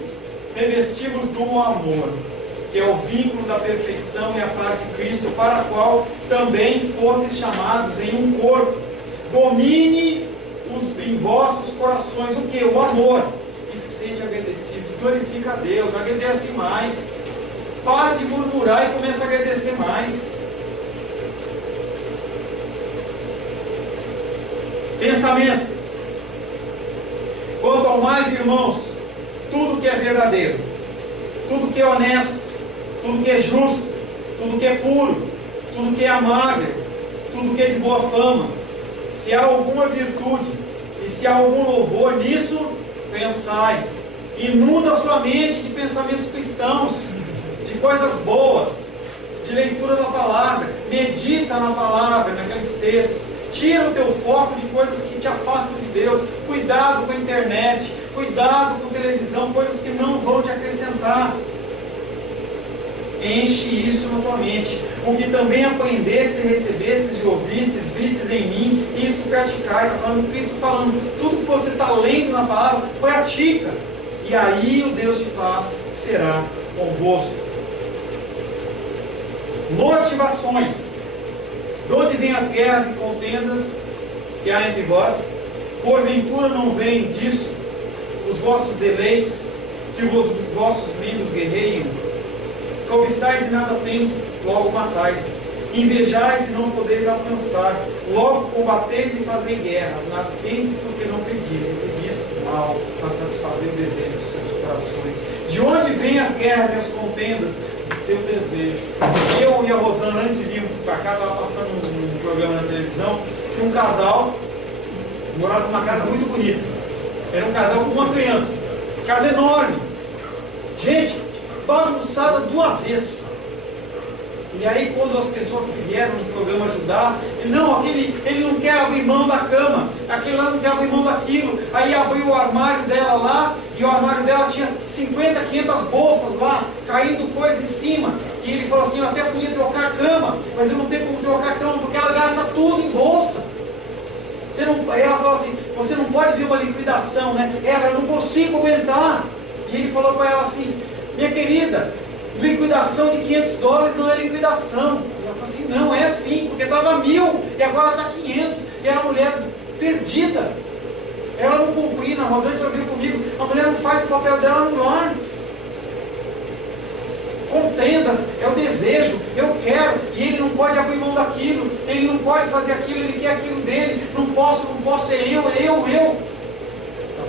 revestimos do amor, que é o vínculo da perfeição e a paz de Cristo, para a qual também fostes chamados em um corpo. Domine em vossos corações o que? O amor. E sede agradecidos. Glorifica a Deus, agradece mais. Para de murmurar e começa a agradecer mais. Pensamento. Quanto ao mais, irmãos, tudo que é verdadeiro, tudo que é honesto, tudo que é justo, tudo que é puro, tudo que é amável, tudo que é de boa fama, se há alguma virtude e se há algum louvor, nisso pensai. Inunda sua mente de pensamentos cristãos, de coisas boas, de leitura da palavra, medita na palavra, naqueles textos, tira o teu foco de coisas que te afastam de Deus. Cuidado com a internet, cuidado com televisão, coisas que não vão te acrescentar. Enche isso na tua mente. O que também aprendestes, recebestes e ouvistes, vistes em mim, isso praticai. Está falando Cristo, falando tudo que você está lendo na palavra, pratica. E aí o Deus de paz será convosco. Motivações. De onde vêm as guerras e contendas que há entre vós? Porventura não vem disso os vossos deleites, que os vossos membros guerreiam? Cobiçais e nada tendes, logo matais. Invejais e não podeis alcançar, logo combateis e fazei guerras. Nada tendes porque não pedis, e pedis mal para satisfazer o desejo dos seus corações. De onde vêm as guerras e as contendas? Do teu desejo. Eu e a Rosana, antes de vir para cá, estava passando um programa na televisão, que um casal morava numa casa muito bonita. Era um casal com uma criança. Casa enorme. Gente, bagunçada do avesso. E aí, quando as pessoas que vieram no programa ajudar, ele não quer abrir mão da cama, aquele lá não quer abrir mão daquilo. Aí abriu o armário dela lá, e o armário dela tinha 50, 500 bolsas lá, caindo coisa em cima. E ele falou assim: eu até podia trocar a cama, mas eu não tenho como trocar a cama, porque ela gasta tudo em bolsa. Ela falou assim: você não pode ver uma liquidação, né? Eu não consigo aguentar. E ele falou para ela assim: minha querida, liquidação de $500 não é liquidação. E ela falou assim: não, é sim, porque estava 1.000 e agora está 500. E era uma mulher perdida. Ela não cumpria, a Rosângela veio comigo, a mulher não faz o papel dela no lar. Contendas, é o desejo, eu quero, e ele não pode abrir mão daquilo, ele não pode fazer aquilo, ele quer aquilo dele, não posso, é eu. Então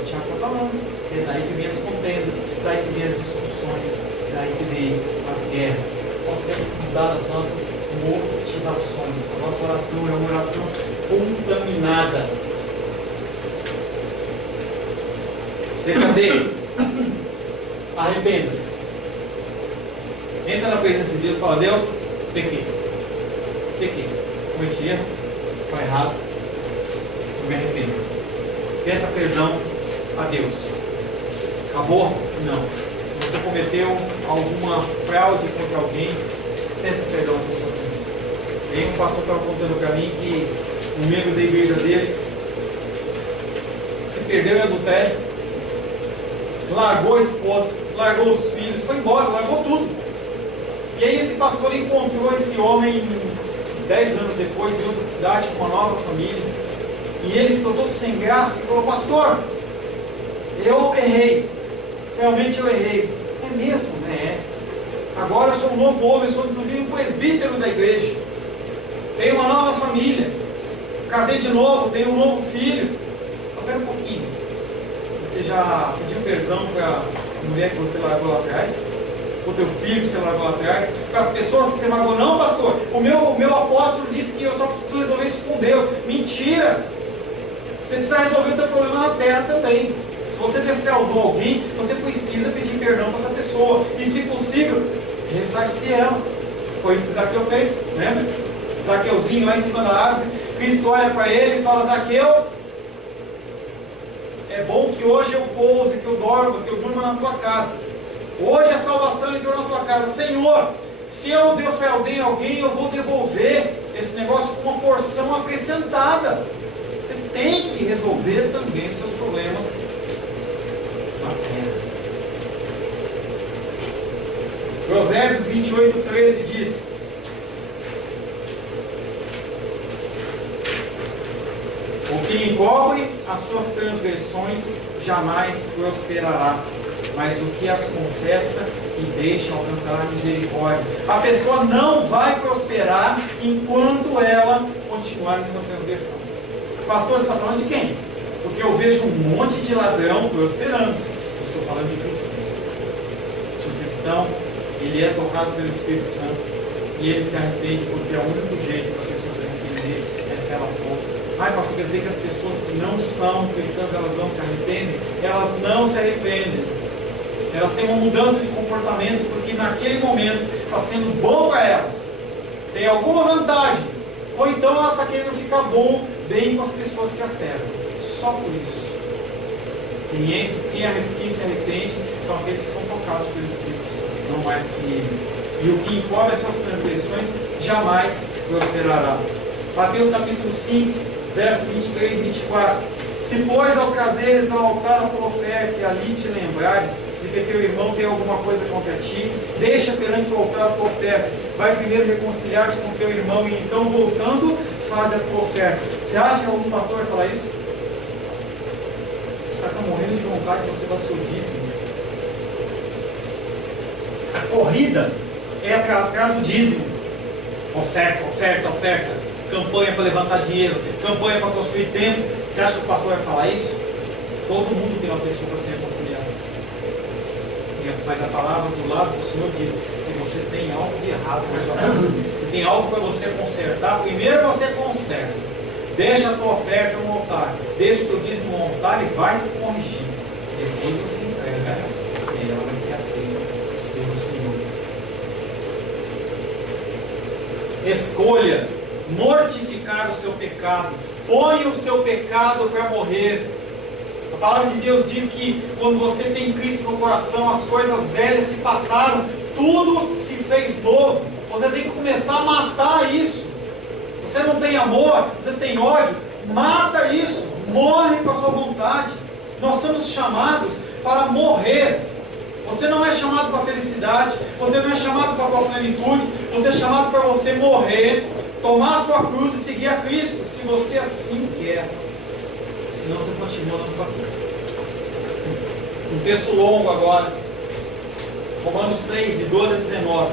o Tiago está falando, é daí que vem as contendas, daí que vem as discussões, daí que vem as guerras. Nós temos que mudar as nossas motivações, a nossa oração é uma oração contaminada. Letra D, arrependa-se. Entra na presença de Deus e fala: Deus, pequei, cometi erro, foi errado, eu me arrependo. Peça perdão a Deus. Acabou? Não. Se você cometeu alguma fraude contra alguém, peça perdão a pessoa. Aí um pastor estava contando para mim que um membro da igreja dele se perdeu em adultério, largou a esposa, largou os filhos, foi embora, largou tudo. E aí esse pastor encontrou esse homem 10 anos depois em outra cidade com uma nova família. E ele ficou todo sem graça e falou: pastor, eu errei. Realmente eu errei. É mesmo? É. Agora eu sou um novo homem, eu sou inclusive um presbítero da igreja. Tenho uma nova família. Casei de novo, tenho um novo filho. Espera um pouquinho. Você já pediu perdão para a mulher que você largou lá atrás? O teu filho que você largou lá atrás, para as pessoas que você largou? Não, pastor, o meu apóstolo disse que eu só preciso resolver isso com Deus. Mentira! Você precisa resolver o teu problema na terra também. Se você defraudou alguém, você precisa pedir perdão para essa pessoa. E se possível, ressarcir ela. Foi isso que Zaqueu fez, lembra? Zaqueuzinho lá em cima da árvore, Cristo olha para ele e fala: Zaqueu, é bom que hoje eu pouse, que eu durma na tua casa. Hoje a salvação entrou na tua casa. Senhor, se eu defraudei alguém, eu vou devolver esse negócio com uma porção acrescentada. Você tem que resolver também os seus problemas na terra. Provérbios 28:13 diz: o que encobre as suas transgressões jamais prosperará, mas o que as confessa e deixa alcançará misericórdia. A pessoa não vai prosperar enquanto ela continuar nessa transgressão. Pastor, você está falando de quem? Porque eu vejo um monte de ladrão prosperando. Eu estou falando de cristãos. Se o cristão, ele é tocado pelo Espírito Santo e ele se arrepende, porque é o único jeito das pessoas se arrepender é se ela for. Ai, pastor, quer dizer que as pessoas que não são cristãs, elas não se arrependem? Elas não se arrependem. Elas têm uma mudança de comportamento, porque naquele momento está sendo bom para elas. Tem alguma vantagem. Ou então ela está querendo ficar bem com as pessoas que a servem. Só por isso. Quem se arrepende são aqueles que são tocados pelo Espírito Santo, não mais que eles. E o que encobre as suas transgressões jamais prosperará. Mateus capítulo 5, verso 23 e 24. Se, pois, ao trazeres ao altar a tua oferta e ali te lembrares de que teu irmão tem alguma coisa contra ti, deixa perante o altar a tua oferta. Vai primeiro reconciliar-te com teu irmão e então, voltando, faz a tua oferta. Você acha que algum pastor vai falar isso? Os caras estão morrendo de vontade de você dar o seu dízimo. A corrida é atrás do dízimo. Oferta, oferta, oferta. Campanha para levantar dinheiro, campanha para construir templo. Você acha que o pastor vai falar isso? Todo mundo tem uma pessoa para se reconciliar. Mas a palavra do lado do Senhor diz: se você tem algo de errado na sua vida, se tem algo para você consertar, primeiro você conserta. Deixa a tua oferta no altar, deixa o teu dízimo no altar e vai se corrigir. Depois você entrega e ela vai ser aceita pelo Senhor. Escolha mortificar o seu pecado. Põe o seu pecado para morrer. A palavra de Deus diz que quando você tem Cristo no coração, as coisas velhas se passaram, tudo se fez novo. Você tem que começar a matar isso. Você não tem amor, você tem ódio, mata isso, morre com a sua vontade. Nós somos chamados para morrer. Você não é chamado para a felicidade, você não é chamado para a tua plenitude, você é chamado para você morrer, tomar a sua cruz e seguir a Cristo, se você assim quer. Senão você continua na sua vida. Um texto longo agora, Romanos 6, de 12 a 19.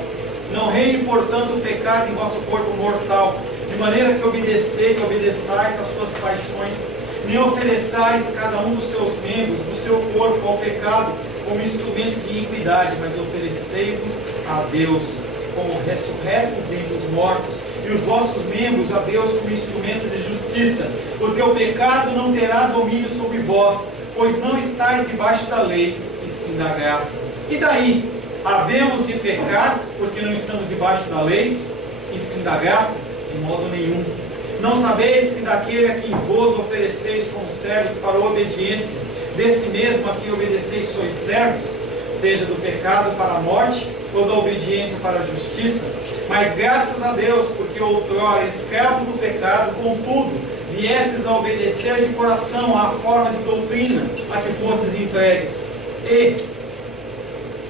Não reine, portanto, o pecado em vosso corpo mortal, de maneira que obedeçais às suas paixões, nem ofereçais cada um dos seus membros, do seu corpo ao pecado, como instrumentos de iniquidade, mas oferecei-vos a Deus como ressurretos dentre os mortos, e os vossos membros a Deus como instrumentos de justiça, porque o pecado não terá domínio sobre vós, pois não estáis debaixo da lei, e sim da graça. E daí? Havemos de pecar, porque não estamos debaixo da lei, e sim da graça? De modo nenhum. Não sabeis que daquele a quem vos ofereceis como servos para a obediência, desse mesmo a quem obedeceis sois servos, seja do pecado para a morte, ou da obediência para a justiça? Mas graças a Deus, porque outrora escravos do pecado, contudo, viesses a obedecer de coração à forma de doutrina a que fostes entregues. E,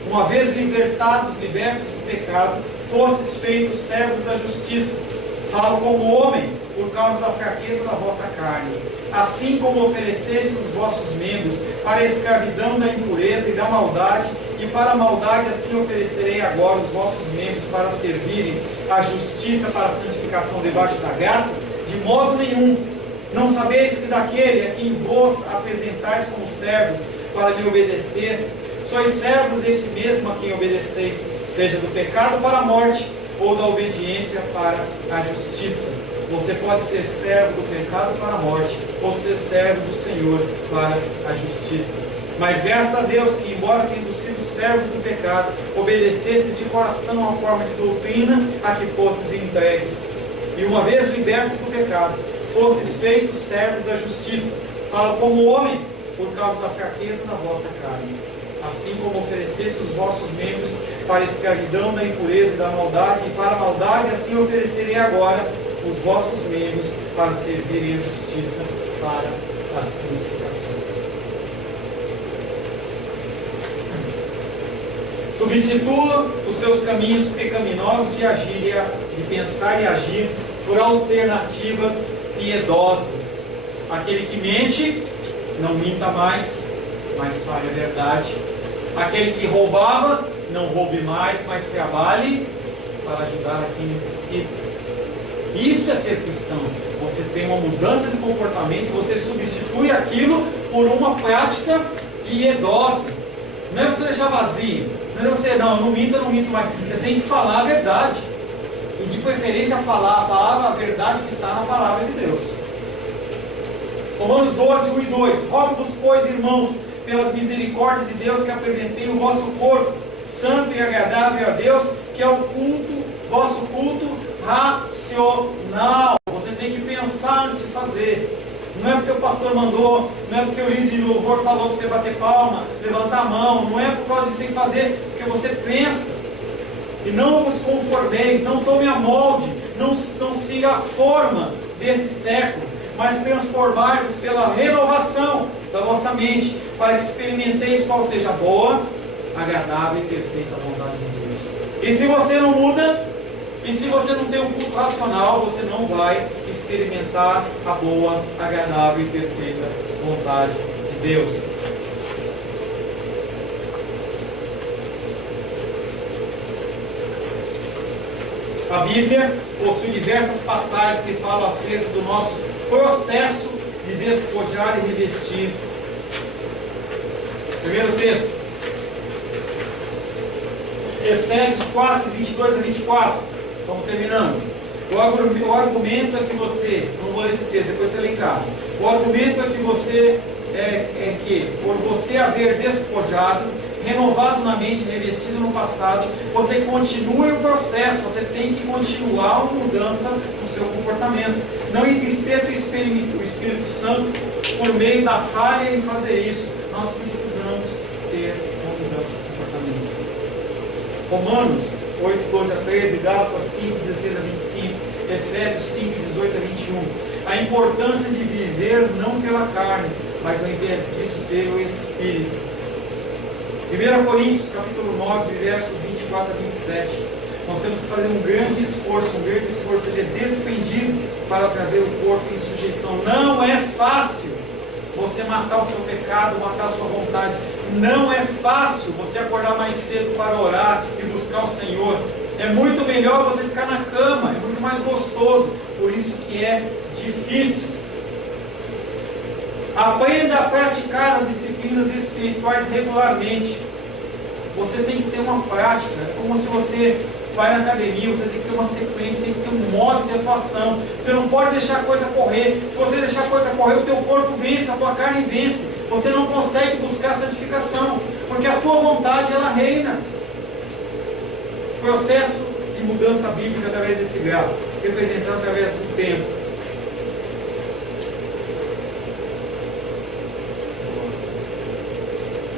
uma vez libertos do pecado, fostes feitos servos da justiça. Falo como homem, por causa da fraqueza da vossa carne. Assim como oferecestes os vossos membros para a escravidão da impureza e da maldade, e para a maldade assim oferecerei agora os vossos membros para servirem à justiça, para a santificação debaixo da graça? De modo nenhum. Não sabeis que daquele a quem vos apresentais como servos para lhe obedecer, sois servos desse mesmo a quem obedeceis, seja do pecado para a morte, ou da obediência para a justiça. Você pode ser servo do pecado para a morte, ou ser servo do Senhor para a justiça. Mas graças a Deus que, embora tendo sido servos do pecado, obedecesse de coração à forma de doutrina a que fostes entregues. E uma vez libertos do pecado, fostes feitos servos da justiça. Falo como homem, por causa da fraqueza da vossa carne. Assim como ofereceste os vossos membros para a escravidão da impureza e da maldade, e para a maldade assim oferecerei agora os vossos membros para servirem a justiça, para a santificação. Substitua os seus caminhos pecaminosos de agir, de pensar e agir por alternativas piedosas. Aquele que mente, não minta mais, mas fale a verdade. Aquele que roubava, não roube mais, mas trabalhe para ajudar a quem necessita. Isso é ser cristão. Você tem uma mudança de comportamento e você substitui aquilo por uma prática piedosa. Não é você deixar vazio. Não é você, não minto mais. Você tem que falar a verdade. E de preferência falar a verdade que está na palavra de Deus. Romanos 12, 1 e 2. Rogo-vos, pois, irmãos, pelas misericórdias de Deus, que apresentei o vosso corpo, santo e agradável a Deus, que é o culto, vosso culto racional. Você tem que pensar antes de fazer. Não é porque o pastor mandou, não é porque o líder de louvor falou para você bater palma, levantar a mão, não é por causa disso que você tem que fazer, porque você pensa. E não vos conformeis, não tome a molde, não siga a forma desse século, mas transformai-vos pela renovação da vossa mente, para que experimenteis qual seja a boa, agradável e perfeita vontade de Deus. E se você não muda, e se você não tem um culto racional, você não vai experimentar a boa, agradável e perfeita vontade de Deus. A Bíblia possui diversas passagens que falam acerca do nosso processo de despojar e revestir. Primeiro texto, Efésios 4, 22 a 24. Estamos terminando. O argumento é que você, não vou ler esse texto, depois você lê em casa. O argumento é que você, que por você haver despojado, renovado na mente, revestido no passado, você continue o processo, você tem que continuar a mudança no seu comportamento. Não entristeça o Espírito Santo por meio da falha em fazer isso. Nós precisamos ter uma mudança de comportamento. Romanos 8, 12 a 13, Gálatas 5, 16 a 25, Efésios 5, 18 a 21. A importância de viver não pela carne, mas ao invés disso pelo Espírito. 1 Coríntios, capítulo 9, versos 24 a 27. Nós temos que fazer um grande esforço, ele é despendido para trazer o corpo em sujeição. Não é fácil você matar o seu pecado, matar a sua vontade. Não é fácil você acordar mais cedo para orar e buscar o Senhor. É muito melhor você ficar na cama, é muito mais gostoso. Por isso que é difícil. Aprenda a praticar as disciplinas espirituais regularmente. Você tem que ter uma prática. É como se você vai na academia, você tem que ter uma sequência, tem que ter um modo de atuação. Você não pode deixar a coisa correr. Se você deixar a coisa correr, o teu corpo vence, a tua carne vence. Você não consegue buscar santificação, porque a tua vontade, ela reina. Processo de mudança bíblica através desse grau, representado através do tempo.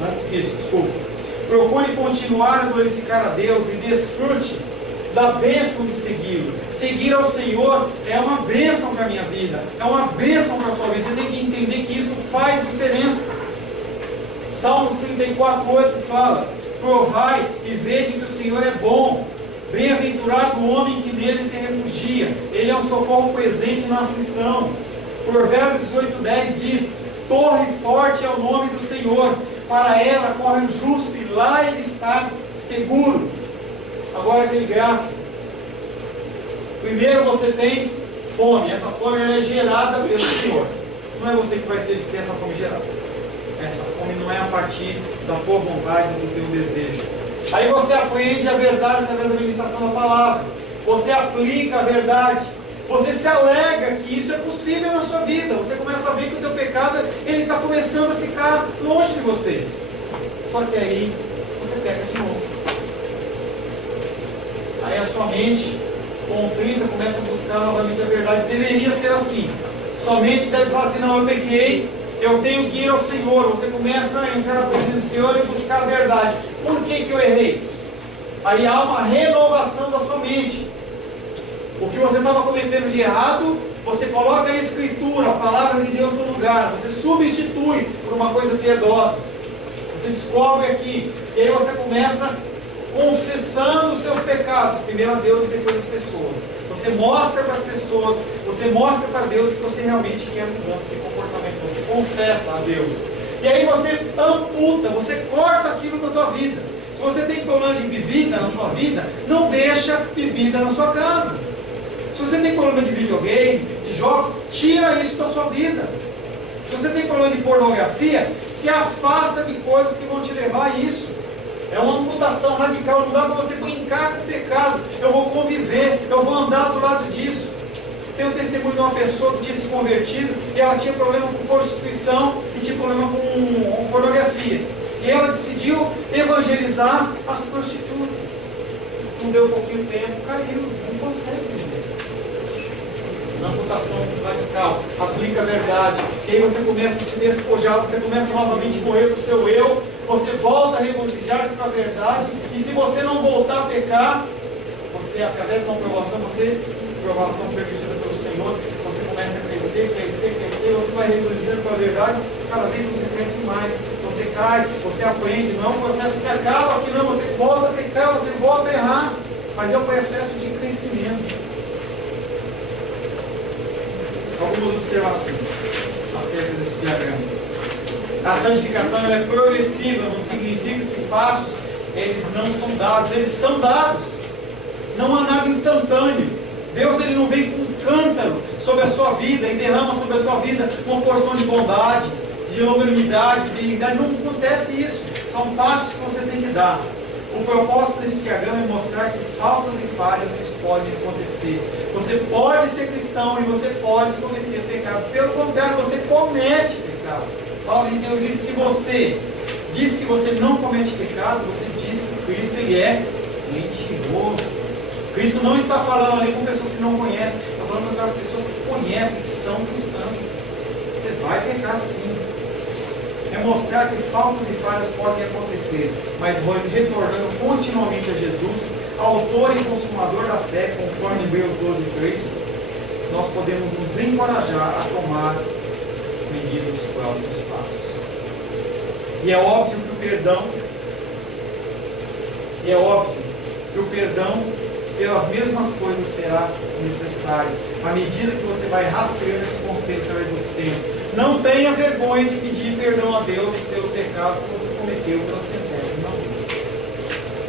Antes disso, procure continuar a glorificar a Deus e desfrute da bênção de segui-lo. Seguir ao Senhor é uma bênção para a minha vida, é uma bênção para a sua vida. Você tem que entender que isso faz diferença. Salmos 34, 8 fala: provai e vede que o Senhor é bom, bem-aventurado o homem que nele se refugia, ele é um socorro presente na aflição. Provérbios 18, 10 diz: torre forte é o nome do Senhor, para ela corre o justo e lá ele está seguro. Agora aquele gráfico. Primeiro você tem fome. Essa fome ela é gerada pelo Senhor. Não é você que vai ter essa fome gerada. Essa fome não é a partir da tua vontade, do teu desejo. Aí você aprende a verdade através da ministração da palavra. Você aplica a verdade. Você se alegra que isso é possível na sua vida. Você começa a ver que o teu pecado ele está começando a ficar longe de você. Só que aí você peca de novo. Aí a sua mente, com 30, começa a buscar novamente a verdade. Deveria ser assim. Sua mente deve falar assim: não, eu pequei, eu tenho que ir ao Senhor. Você começa a entrar na presença do Senhor e buscar a verdade. Por que eu errei? Aí há uma renovação da sua mente. O que você estava cometendo de errado, você coloca a Escritura, a palavra de Deus no lugar. Você substitui por uma coisa piedosa. Você descobre aqui. E aí você começa confessando os seus pecados, primeiro a Deus e depois às pessoas. Você mostra para as pessoas, você mostra para Deus que você realmente quer mudança de comportamento, você confessa a Deus. E aí você amputa, você corta aquilo da tua vida. Se você tem problema de bebida na tua vida, não deixa bebida na sua casa. Se você tem problema de videogame, de jogos, tira isso da sua vida. Se você tem problema de pornografia, se afasta de coisas que vão te levar a isso. É uma mutação radical, não dá para você brincar com o pecado. Eu vou conviver, eu vou andar do lado disso. Tem um testemunho de uma pessoa que tinha se convertido e ela tinha problema com prostituição e tinha problema com pornografia. E ela decidiu evangelizar as prostitutas. Não deu pouquinho tempo, caiu, não consegue viver. Uma mutação radical, aplica a verdade. E aí você começa a se despojar, você começa novamente a morrer para o seu eu. Você volta a regozijar-se com a verdade, e se você não voltar a pecar, você, através de uma provação permitida pelo Senhor, você começa a crescer, você vai regozijando com a verdade, cada vez você cresce mais, você cai, você aprende, não é um processo que acaba aqui, não, você volta a pecar, você volta a errar, mas é um processo de crescimento. Algumas observações acerca desse diagrama. A santificação ela é progressiva, não significa que passos eles não são dados, eles são dados. Não há nada instantâneo. Deus ele não vem com um cântaro sobre a sua vida e derrama sobre a tua vida uma porção de bondade, de longanimidade, de benignidade. Não acontece isso. São passos que você tem que dar. O propósito desse diagrama é mostrar que faltas e falhas eles podem acontecer. Você pode ser cristão e você pode cometer pecado. Pelo contrário, você comete pecado. A palavra de Deus diz: se você diz que você não comete pecado, você diz que Cristo ele é mentiroso. Cristo não está falando ali com pessoas que não conhecem, está falando com aquelas pessoas que conhecem, que são cristãs. Você vai pecar sim. É mostrar que faltas e falhas podem acontecer, mas retornando continuamente a Jesus, autor e consumador da fé, conforme Hebreus 12:3, nós podemos nos encorajar a tomar medidas os próximos passos. E é óbvio que o perdão pelas mesmas coisas será necessário, à medida que você vai rastreando esse conceito através do tempo. Não tenha vergonha de pedir perdão a Deus pelo pecado que você cometeu pela centésima vez.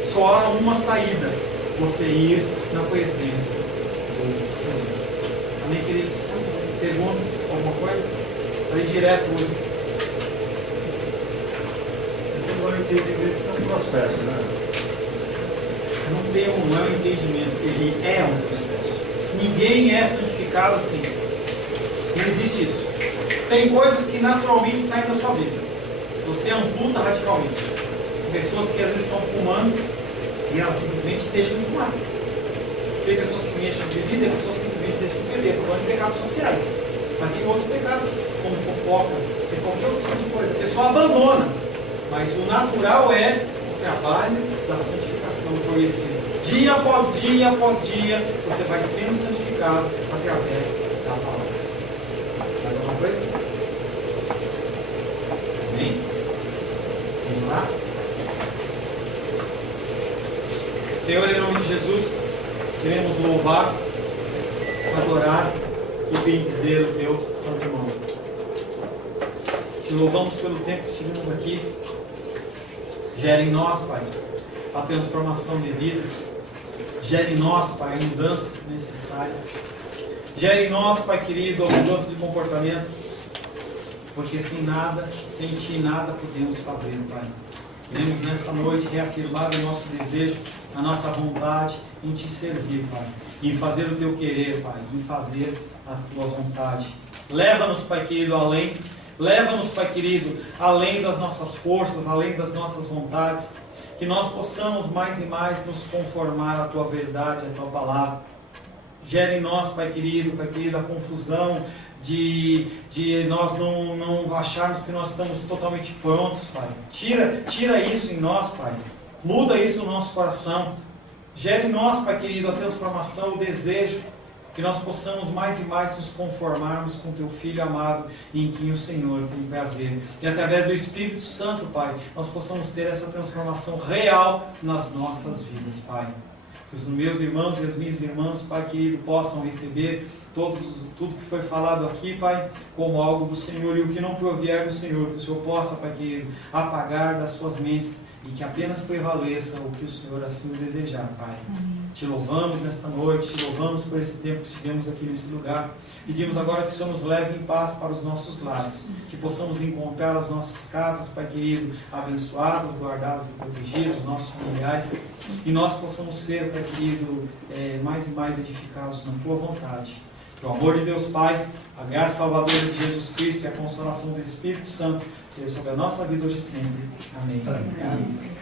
Só há uma saída: você ir na presença do Senhor. Amém, queridos? Perguntas? Alguma coisa? Falei direto hoje. Agora o entendimento é um processo, né? Não é um entendimento, ele é um processo. Ninguém é santificado assim. Não existe isso. Tem coisas que naturalmente saem da sua vida. Você amputa radicalmente. Pessoas que às vezes estão fumando e elas simplesmente deixam de fumar. Tem pessoas que mexem de bebida e pessoas simplesmente deixam de beber. Estou falando de pecados sociais. Mas tem outros pecados, como fofoca, tem qualquer outro tipo de coisa. A pessoa abandona. Mas o natural é o trabalho da santificação progressiva. Dia após dia, você vai sendo santificado através da palavra. Mais alguma coisa? Amém? Vamos lá? Senhor, em nome de Jesus, queremos louvar, adorar e bendizer o teu santo nome. Te louvamos pelo tempo que estivemos aqui. Gera em nós, Pai, a transformação de vidas. Gera em nós, Pai, a mudança necessária. Gera em nós, Pai querido, a mudança de comportamento. Porque sem Ti nada podemos fazer, Pai. Queremos nesta noite reafirmar o nosso desejo, a nossa vontade em Te servir, Pai. Em fazer o Teu querer, Pai. Em fazer a Tua vontade. Leva-nos, Pai querido, além. Leva-nos, Pai querido, além das nossas forças, além das nossas vontades. Que nós possamos mais e mais nos conformar à Tua verdade, à Tua palavra. Gera em nós, Pai querido, a confusão de nós não acharmos que nós estamos totalmente prontos, Pai. Tira isso em nós, Pai. Muda isso no nosso coração. Gera em nós, Pai querido, a transformação, o desejo Que nós possamos mais e mais nos conformarmos com Teu Filho amado, em quem o Senhor tem prazer. E através do Espírito Santo, Pai, nós possamos ter essa transformação real nas nossas vidas, Pai. Que os meus irmãos e as minhas irmãs, Pai querido, possam receber tudo que foi falado aqui, Pai, como algo do Senhor, e o que não provier do Senhor, que o Senhor possa, Pai querido, apagar das suas mentes, e que apenas prevaleça o que o Senhor assim desejar, Pai. Te louvamos nesta noite, te louvamos por esse tempo que estivemos aqui nesse lugar. Pedimos agora que o Senhor nos leve em paz para os nossos lares, que possamos encontrar as nossas casas, Pai querido, abençoadas, guardadas e protegidas, os nossos familiares, e nós possamos ser, Pai querido, mais e mais edificados na Tua vontade. Que o amor de Deus Pai, a graça salvadora de Jesus Cristo e a consolação do Espírito Santo seja sobre a nossa vida hoje e sempre. Amém. Amém.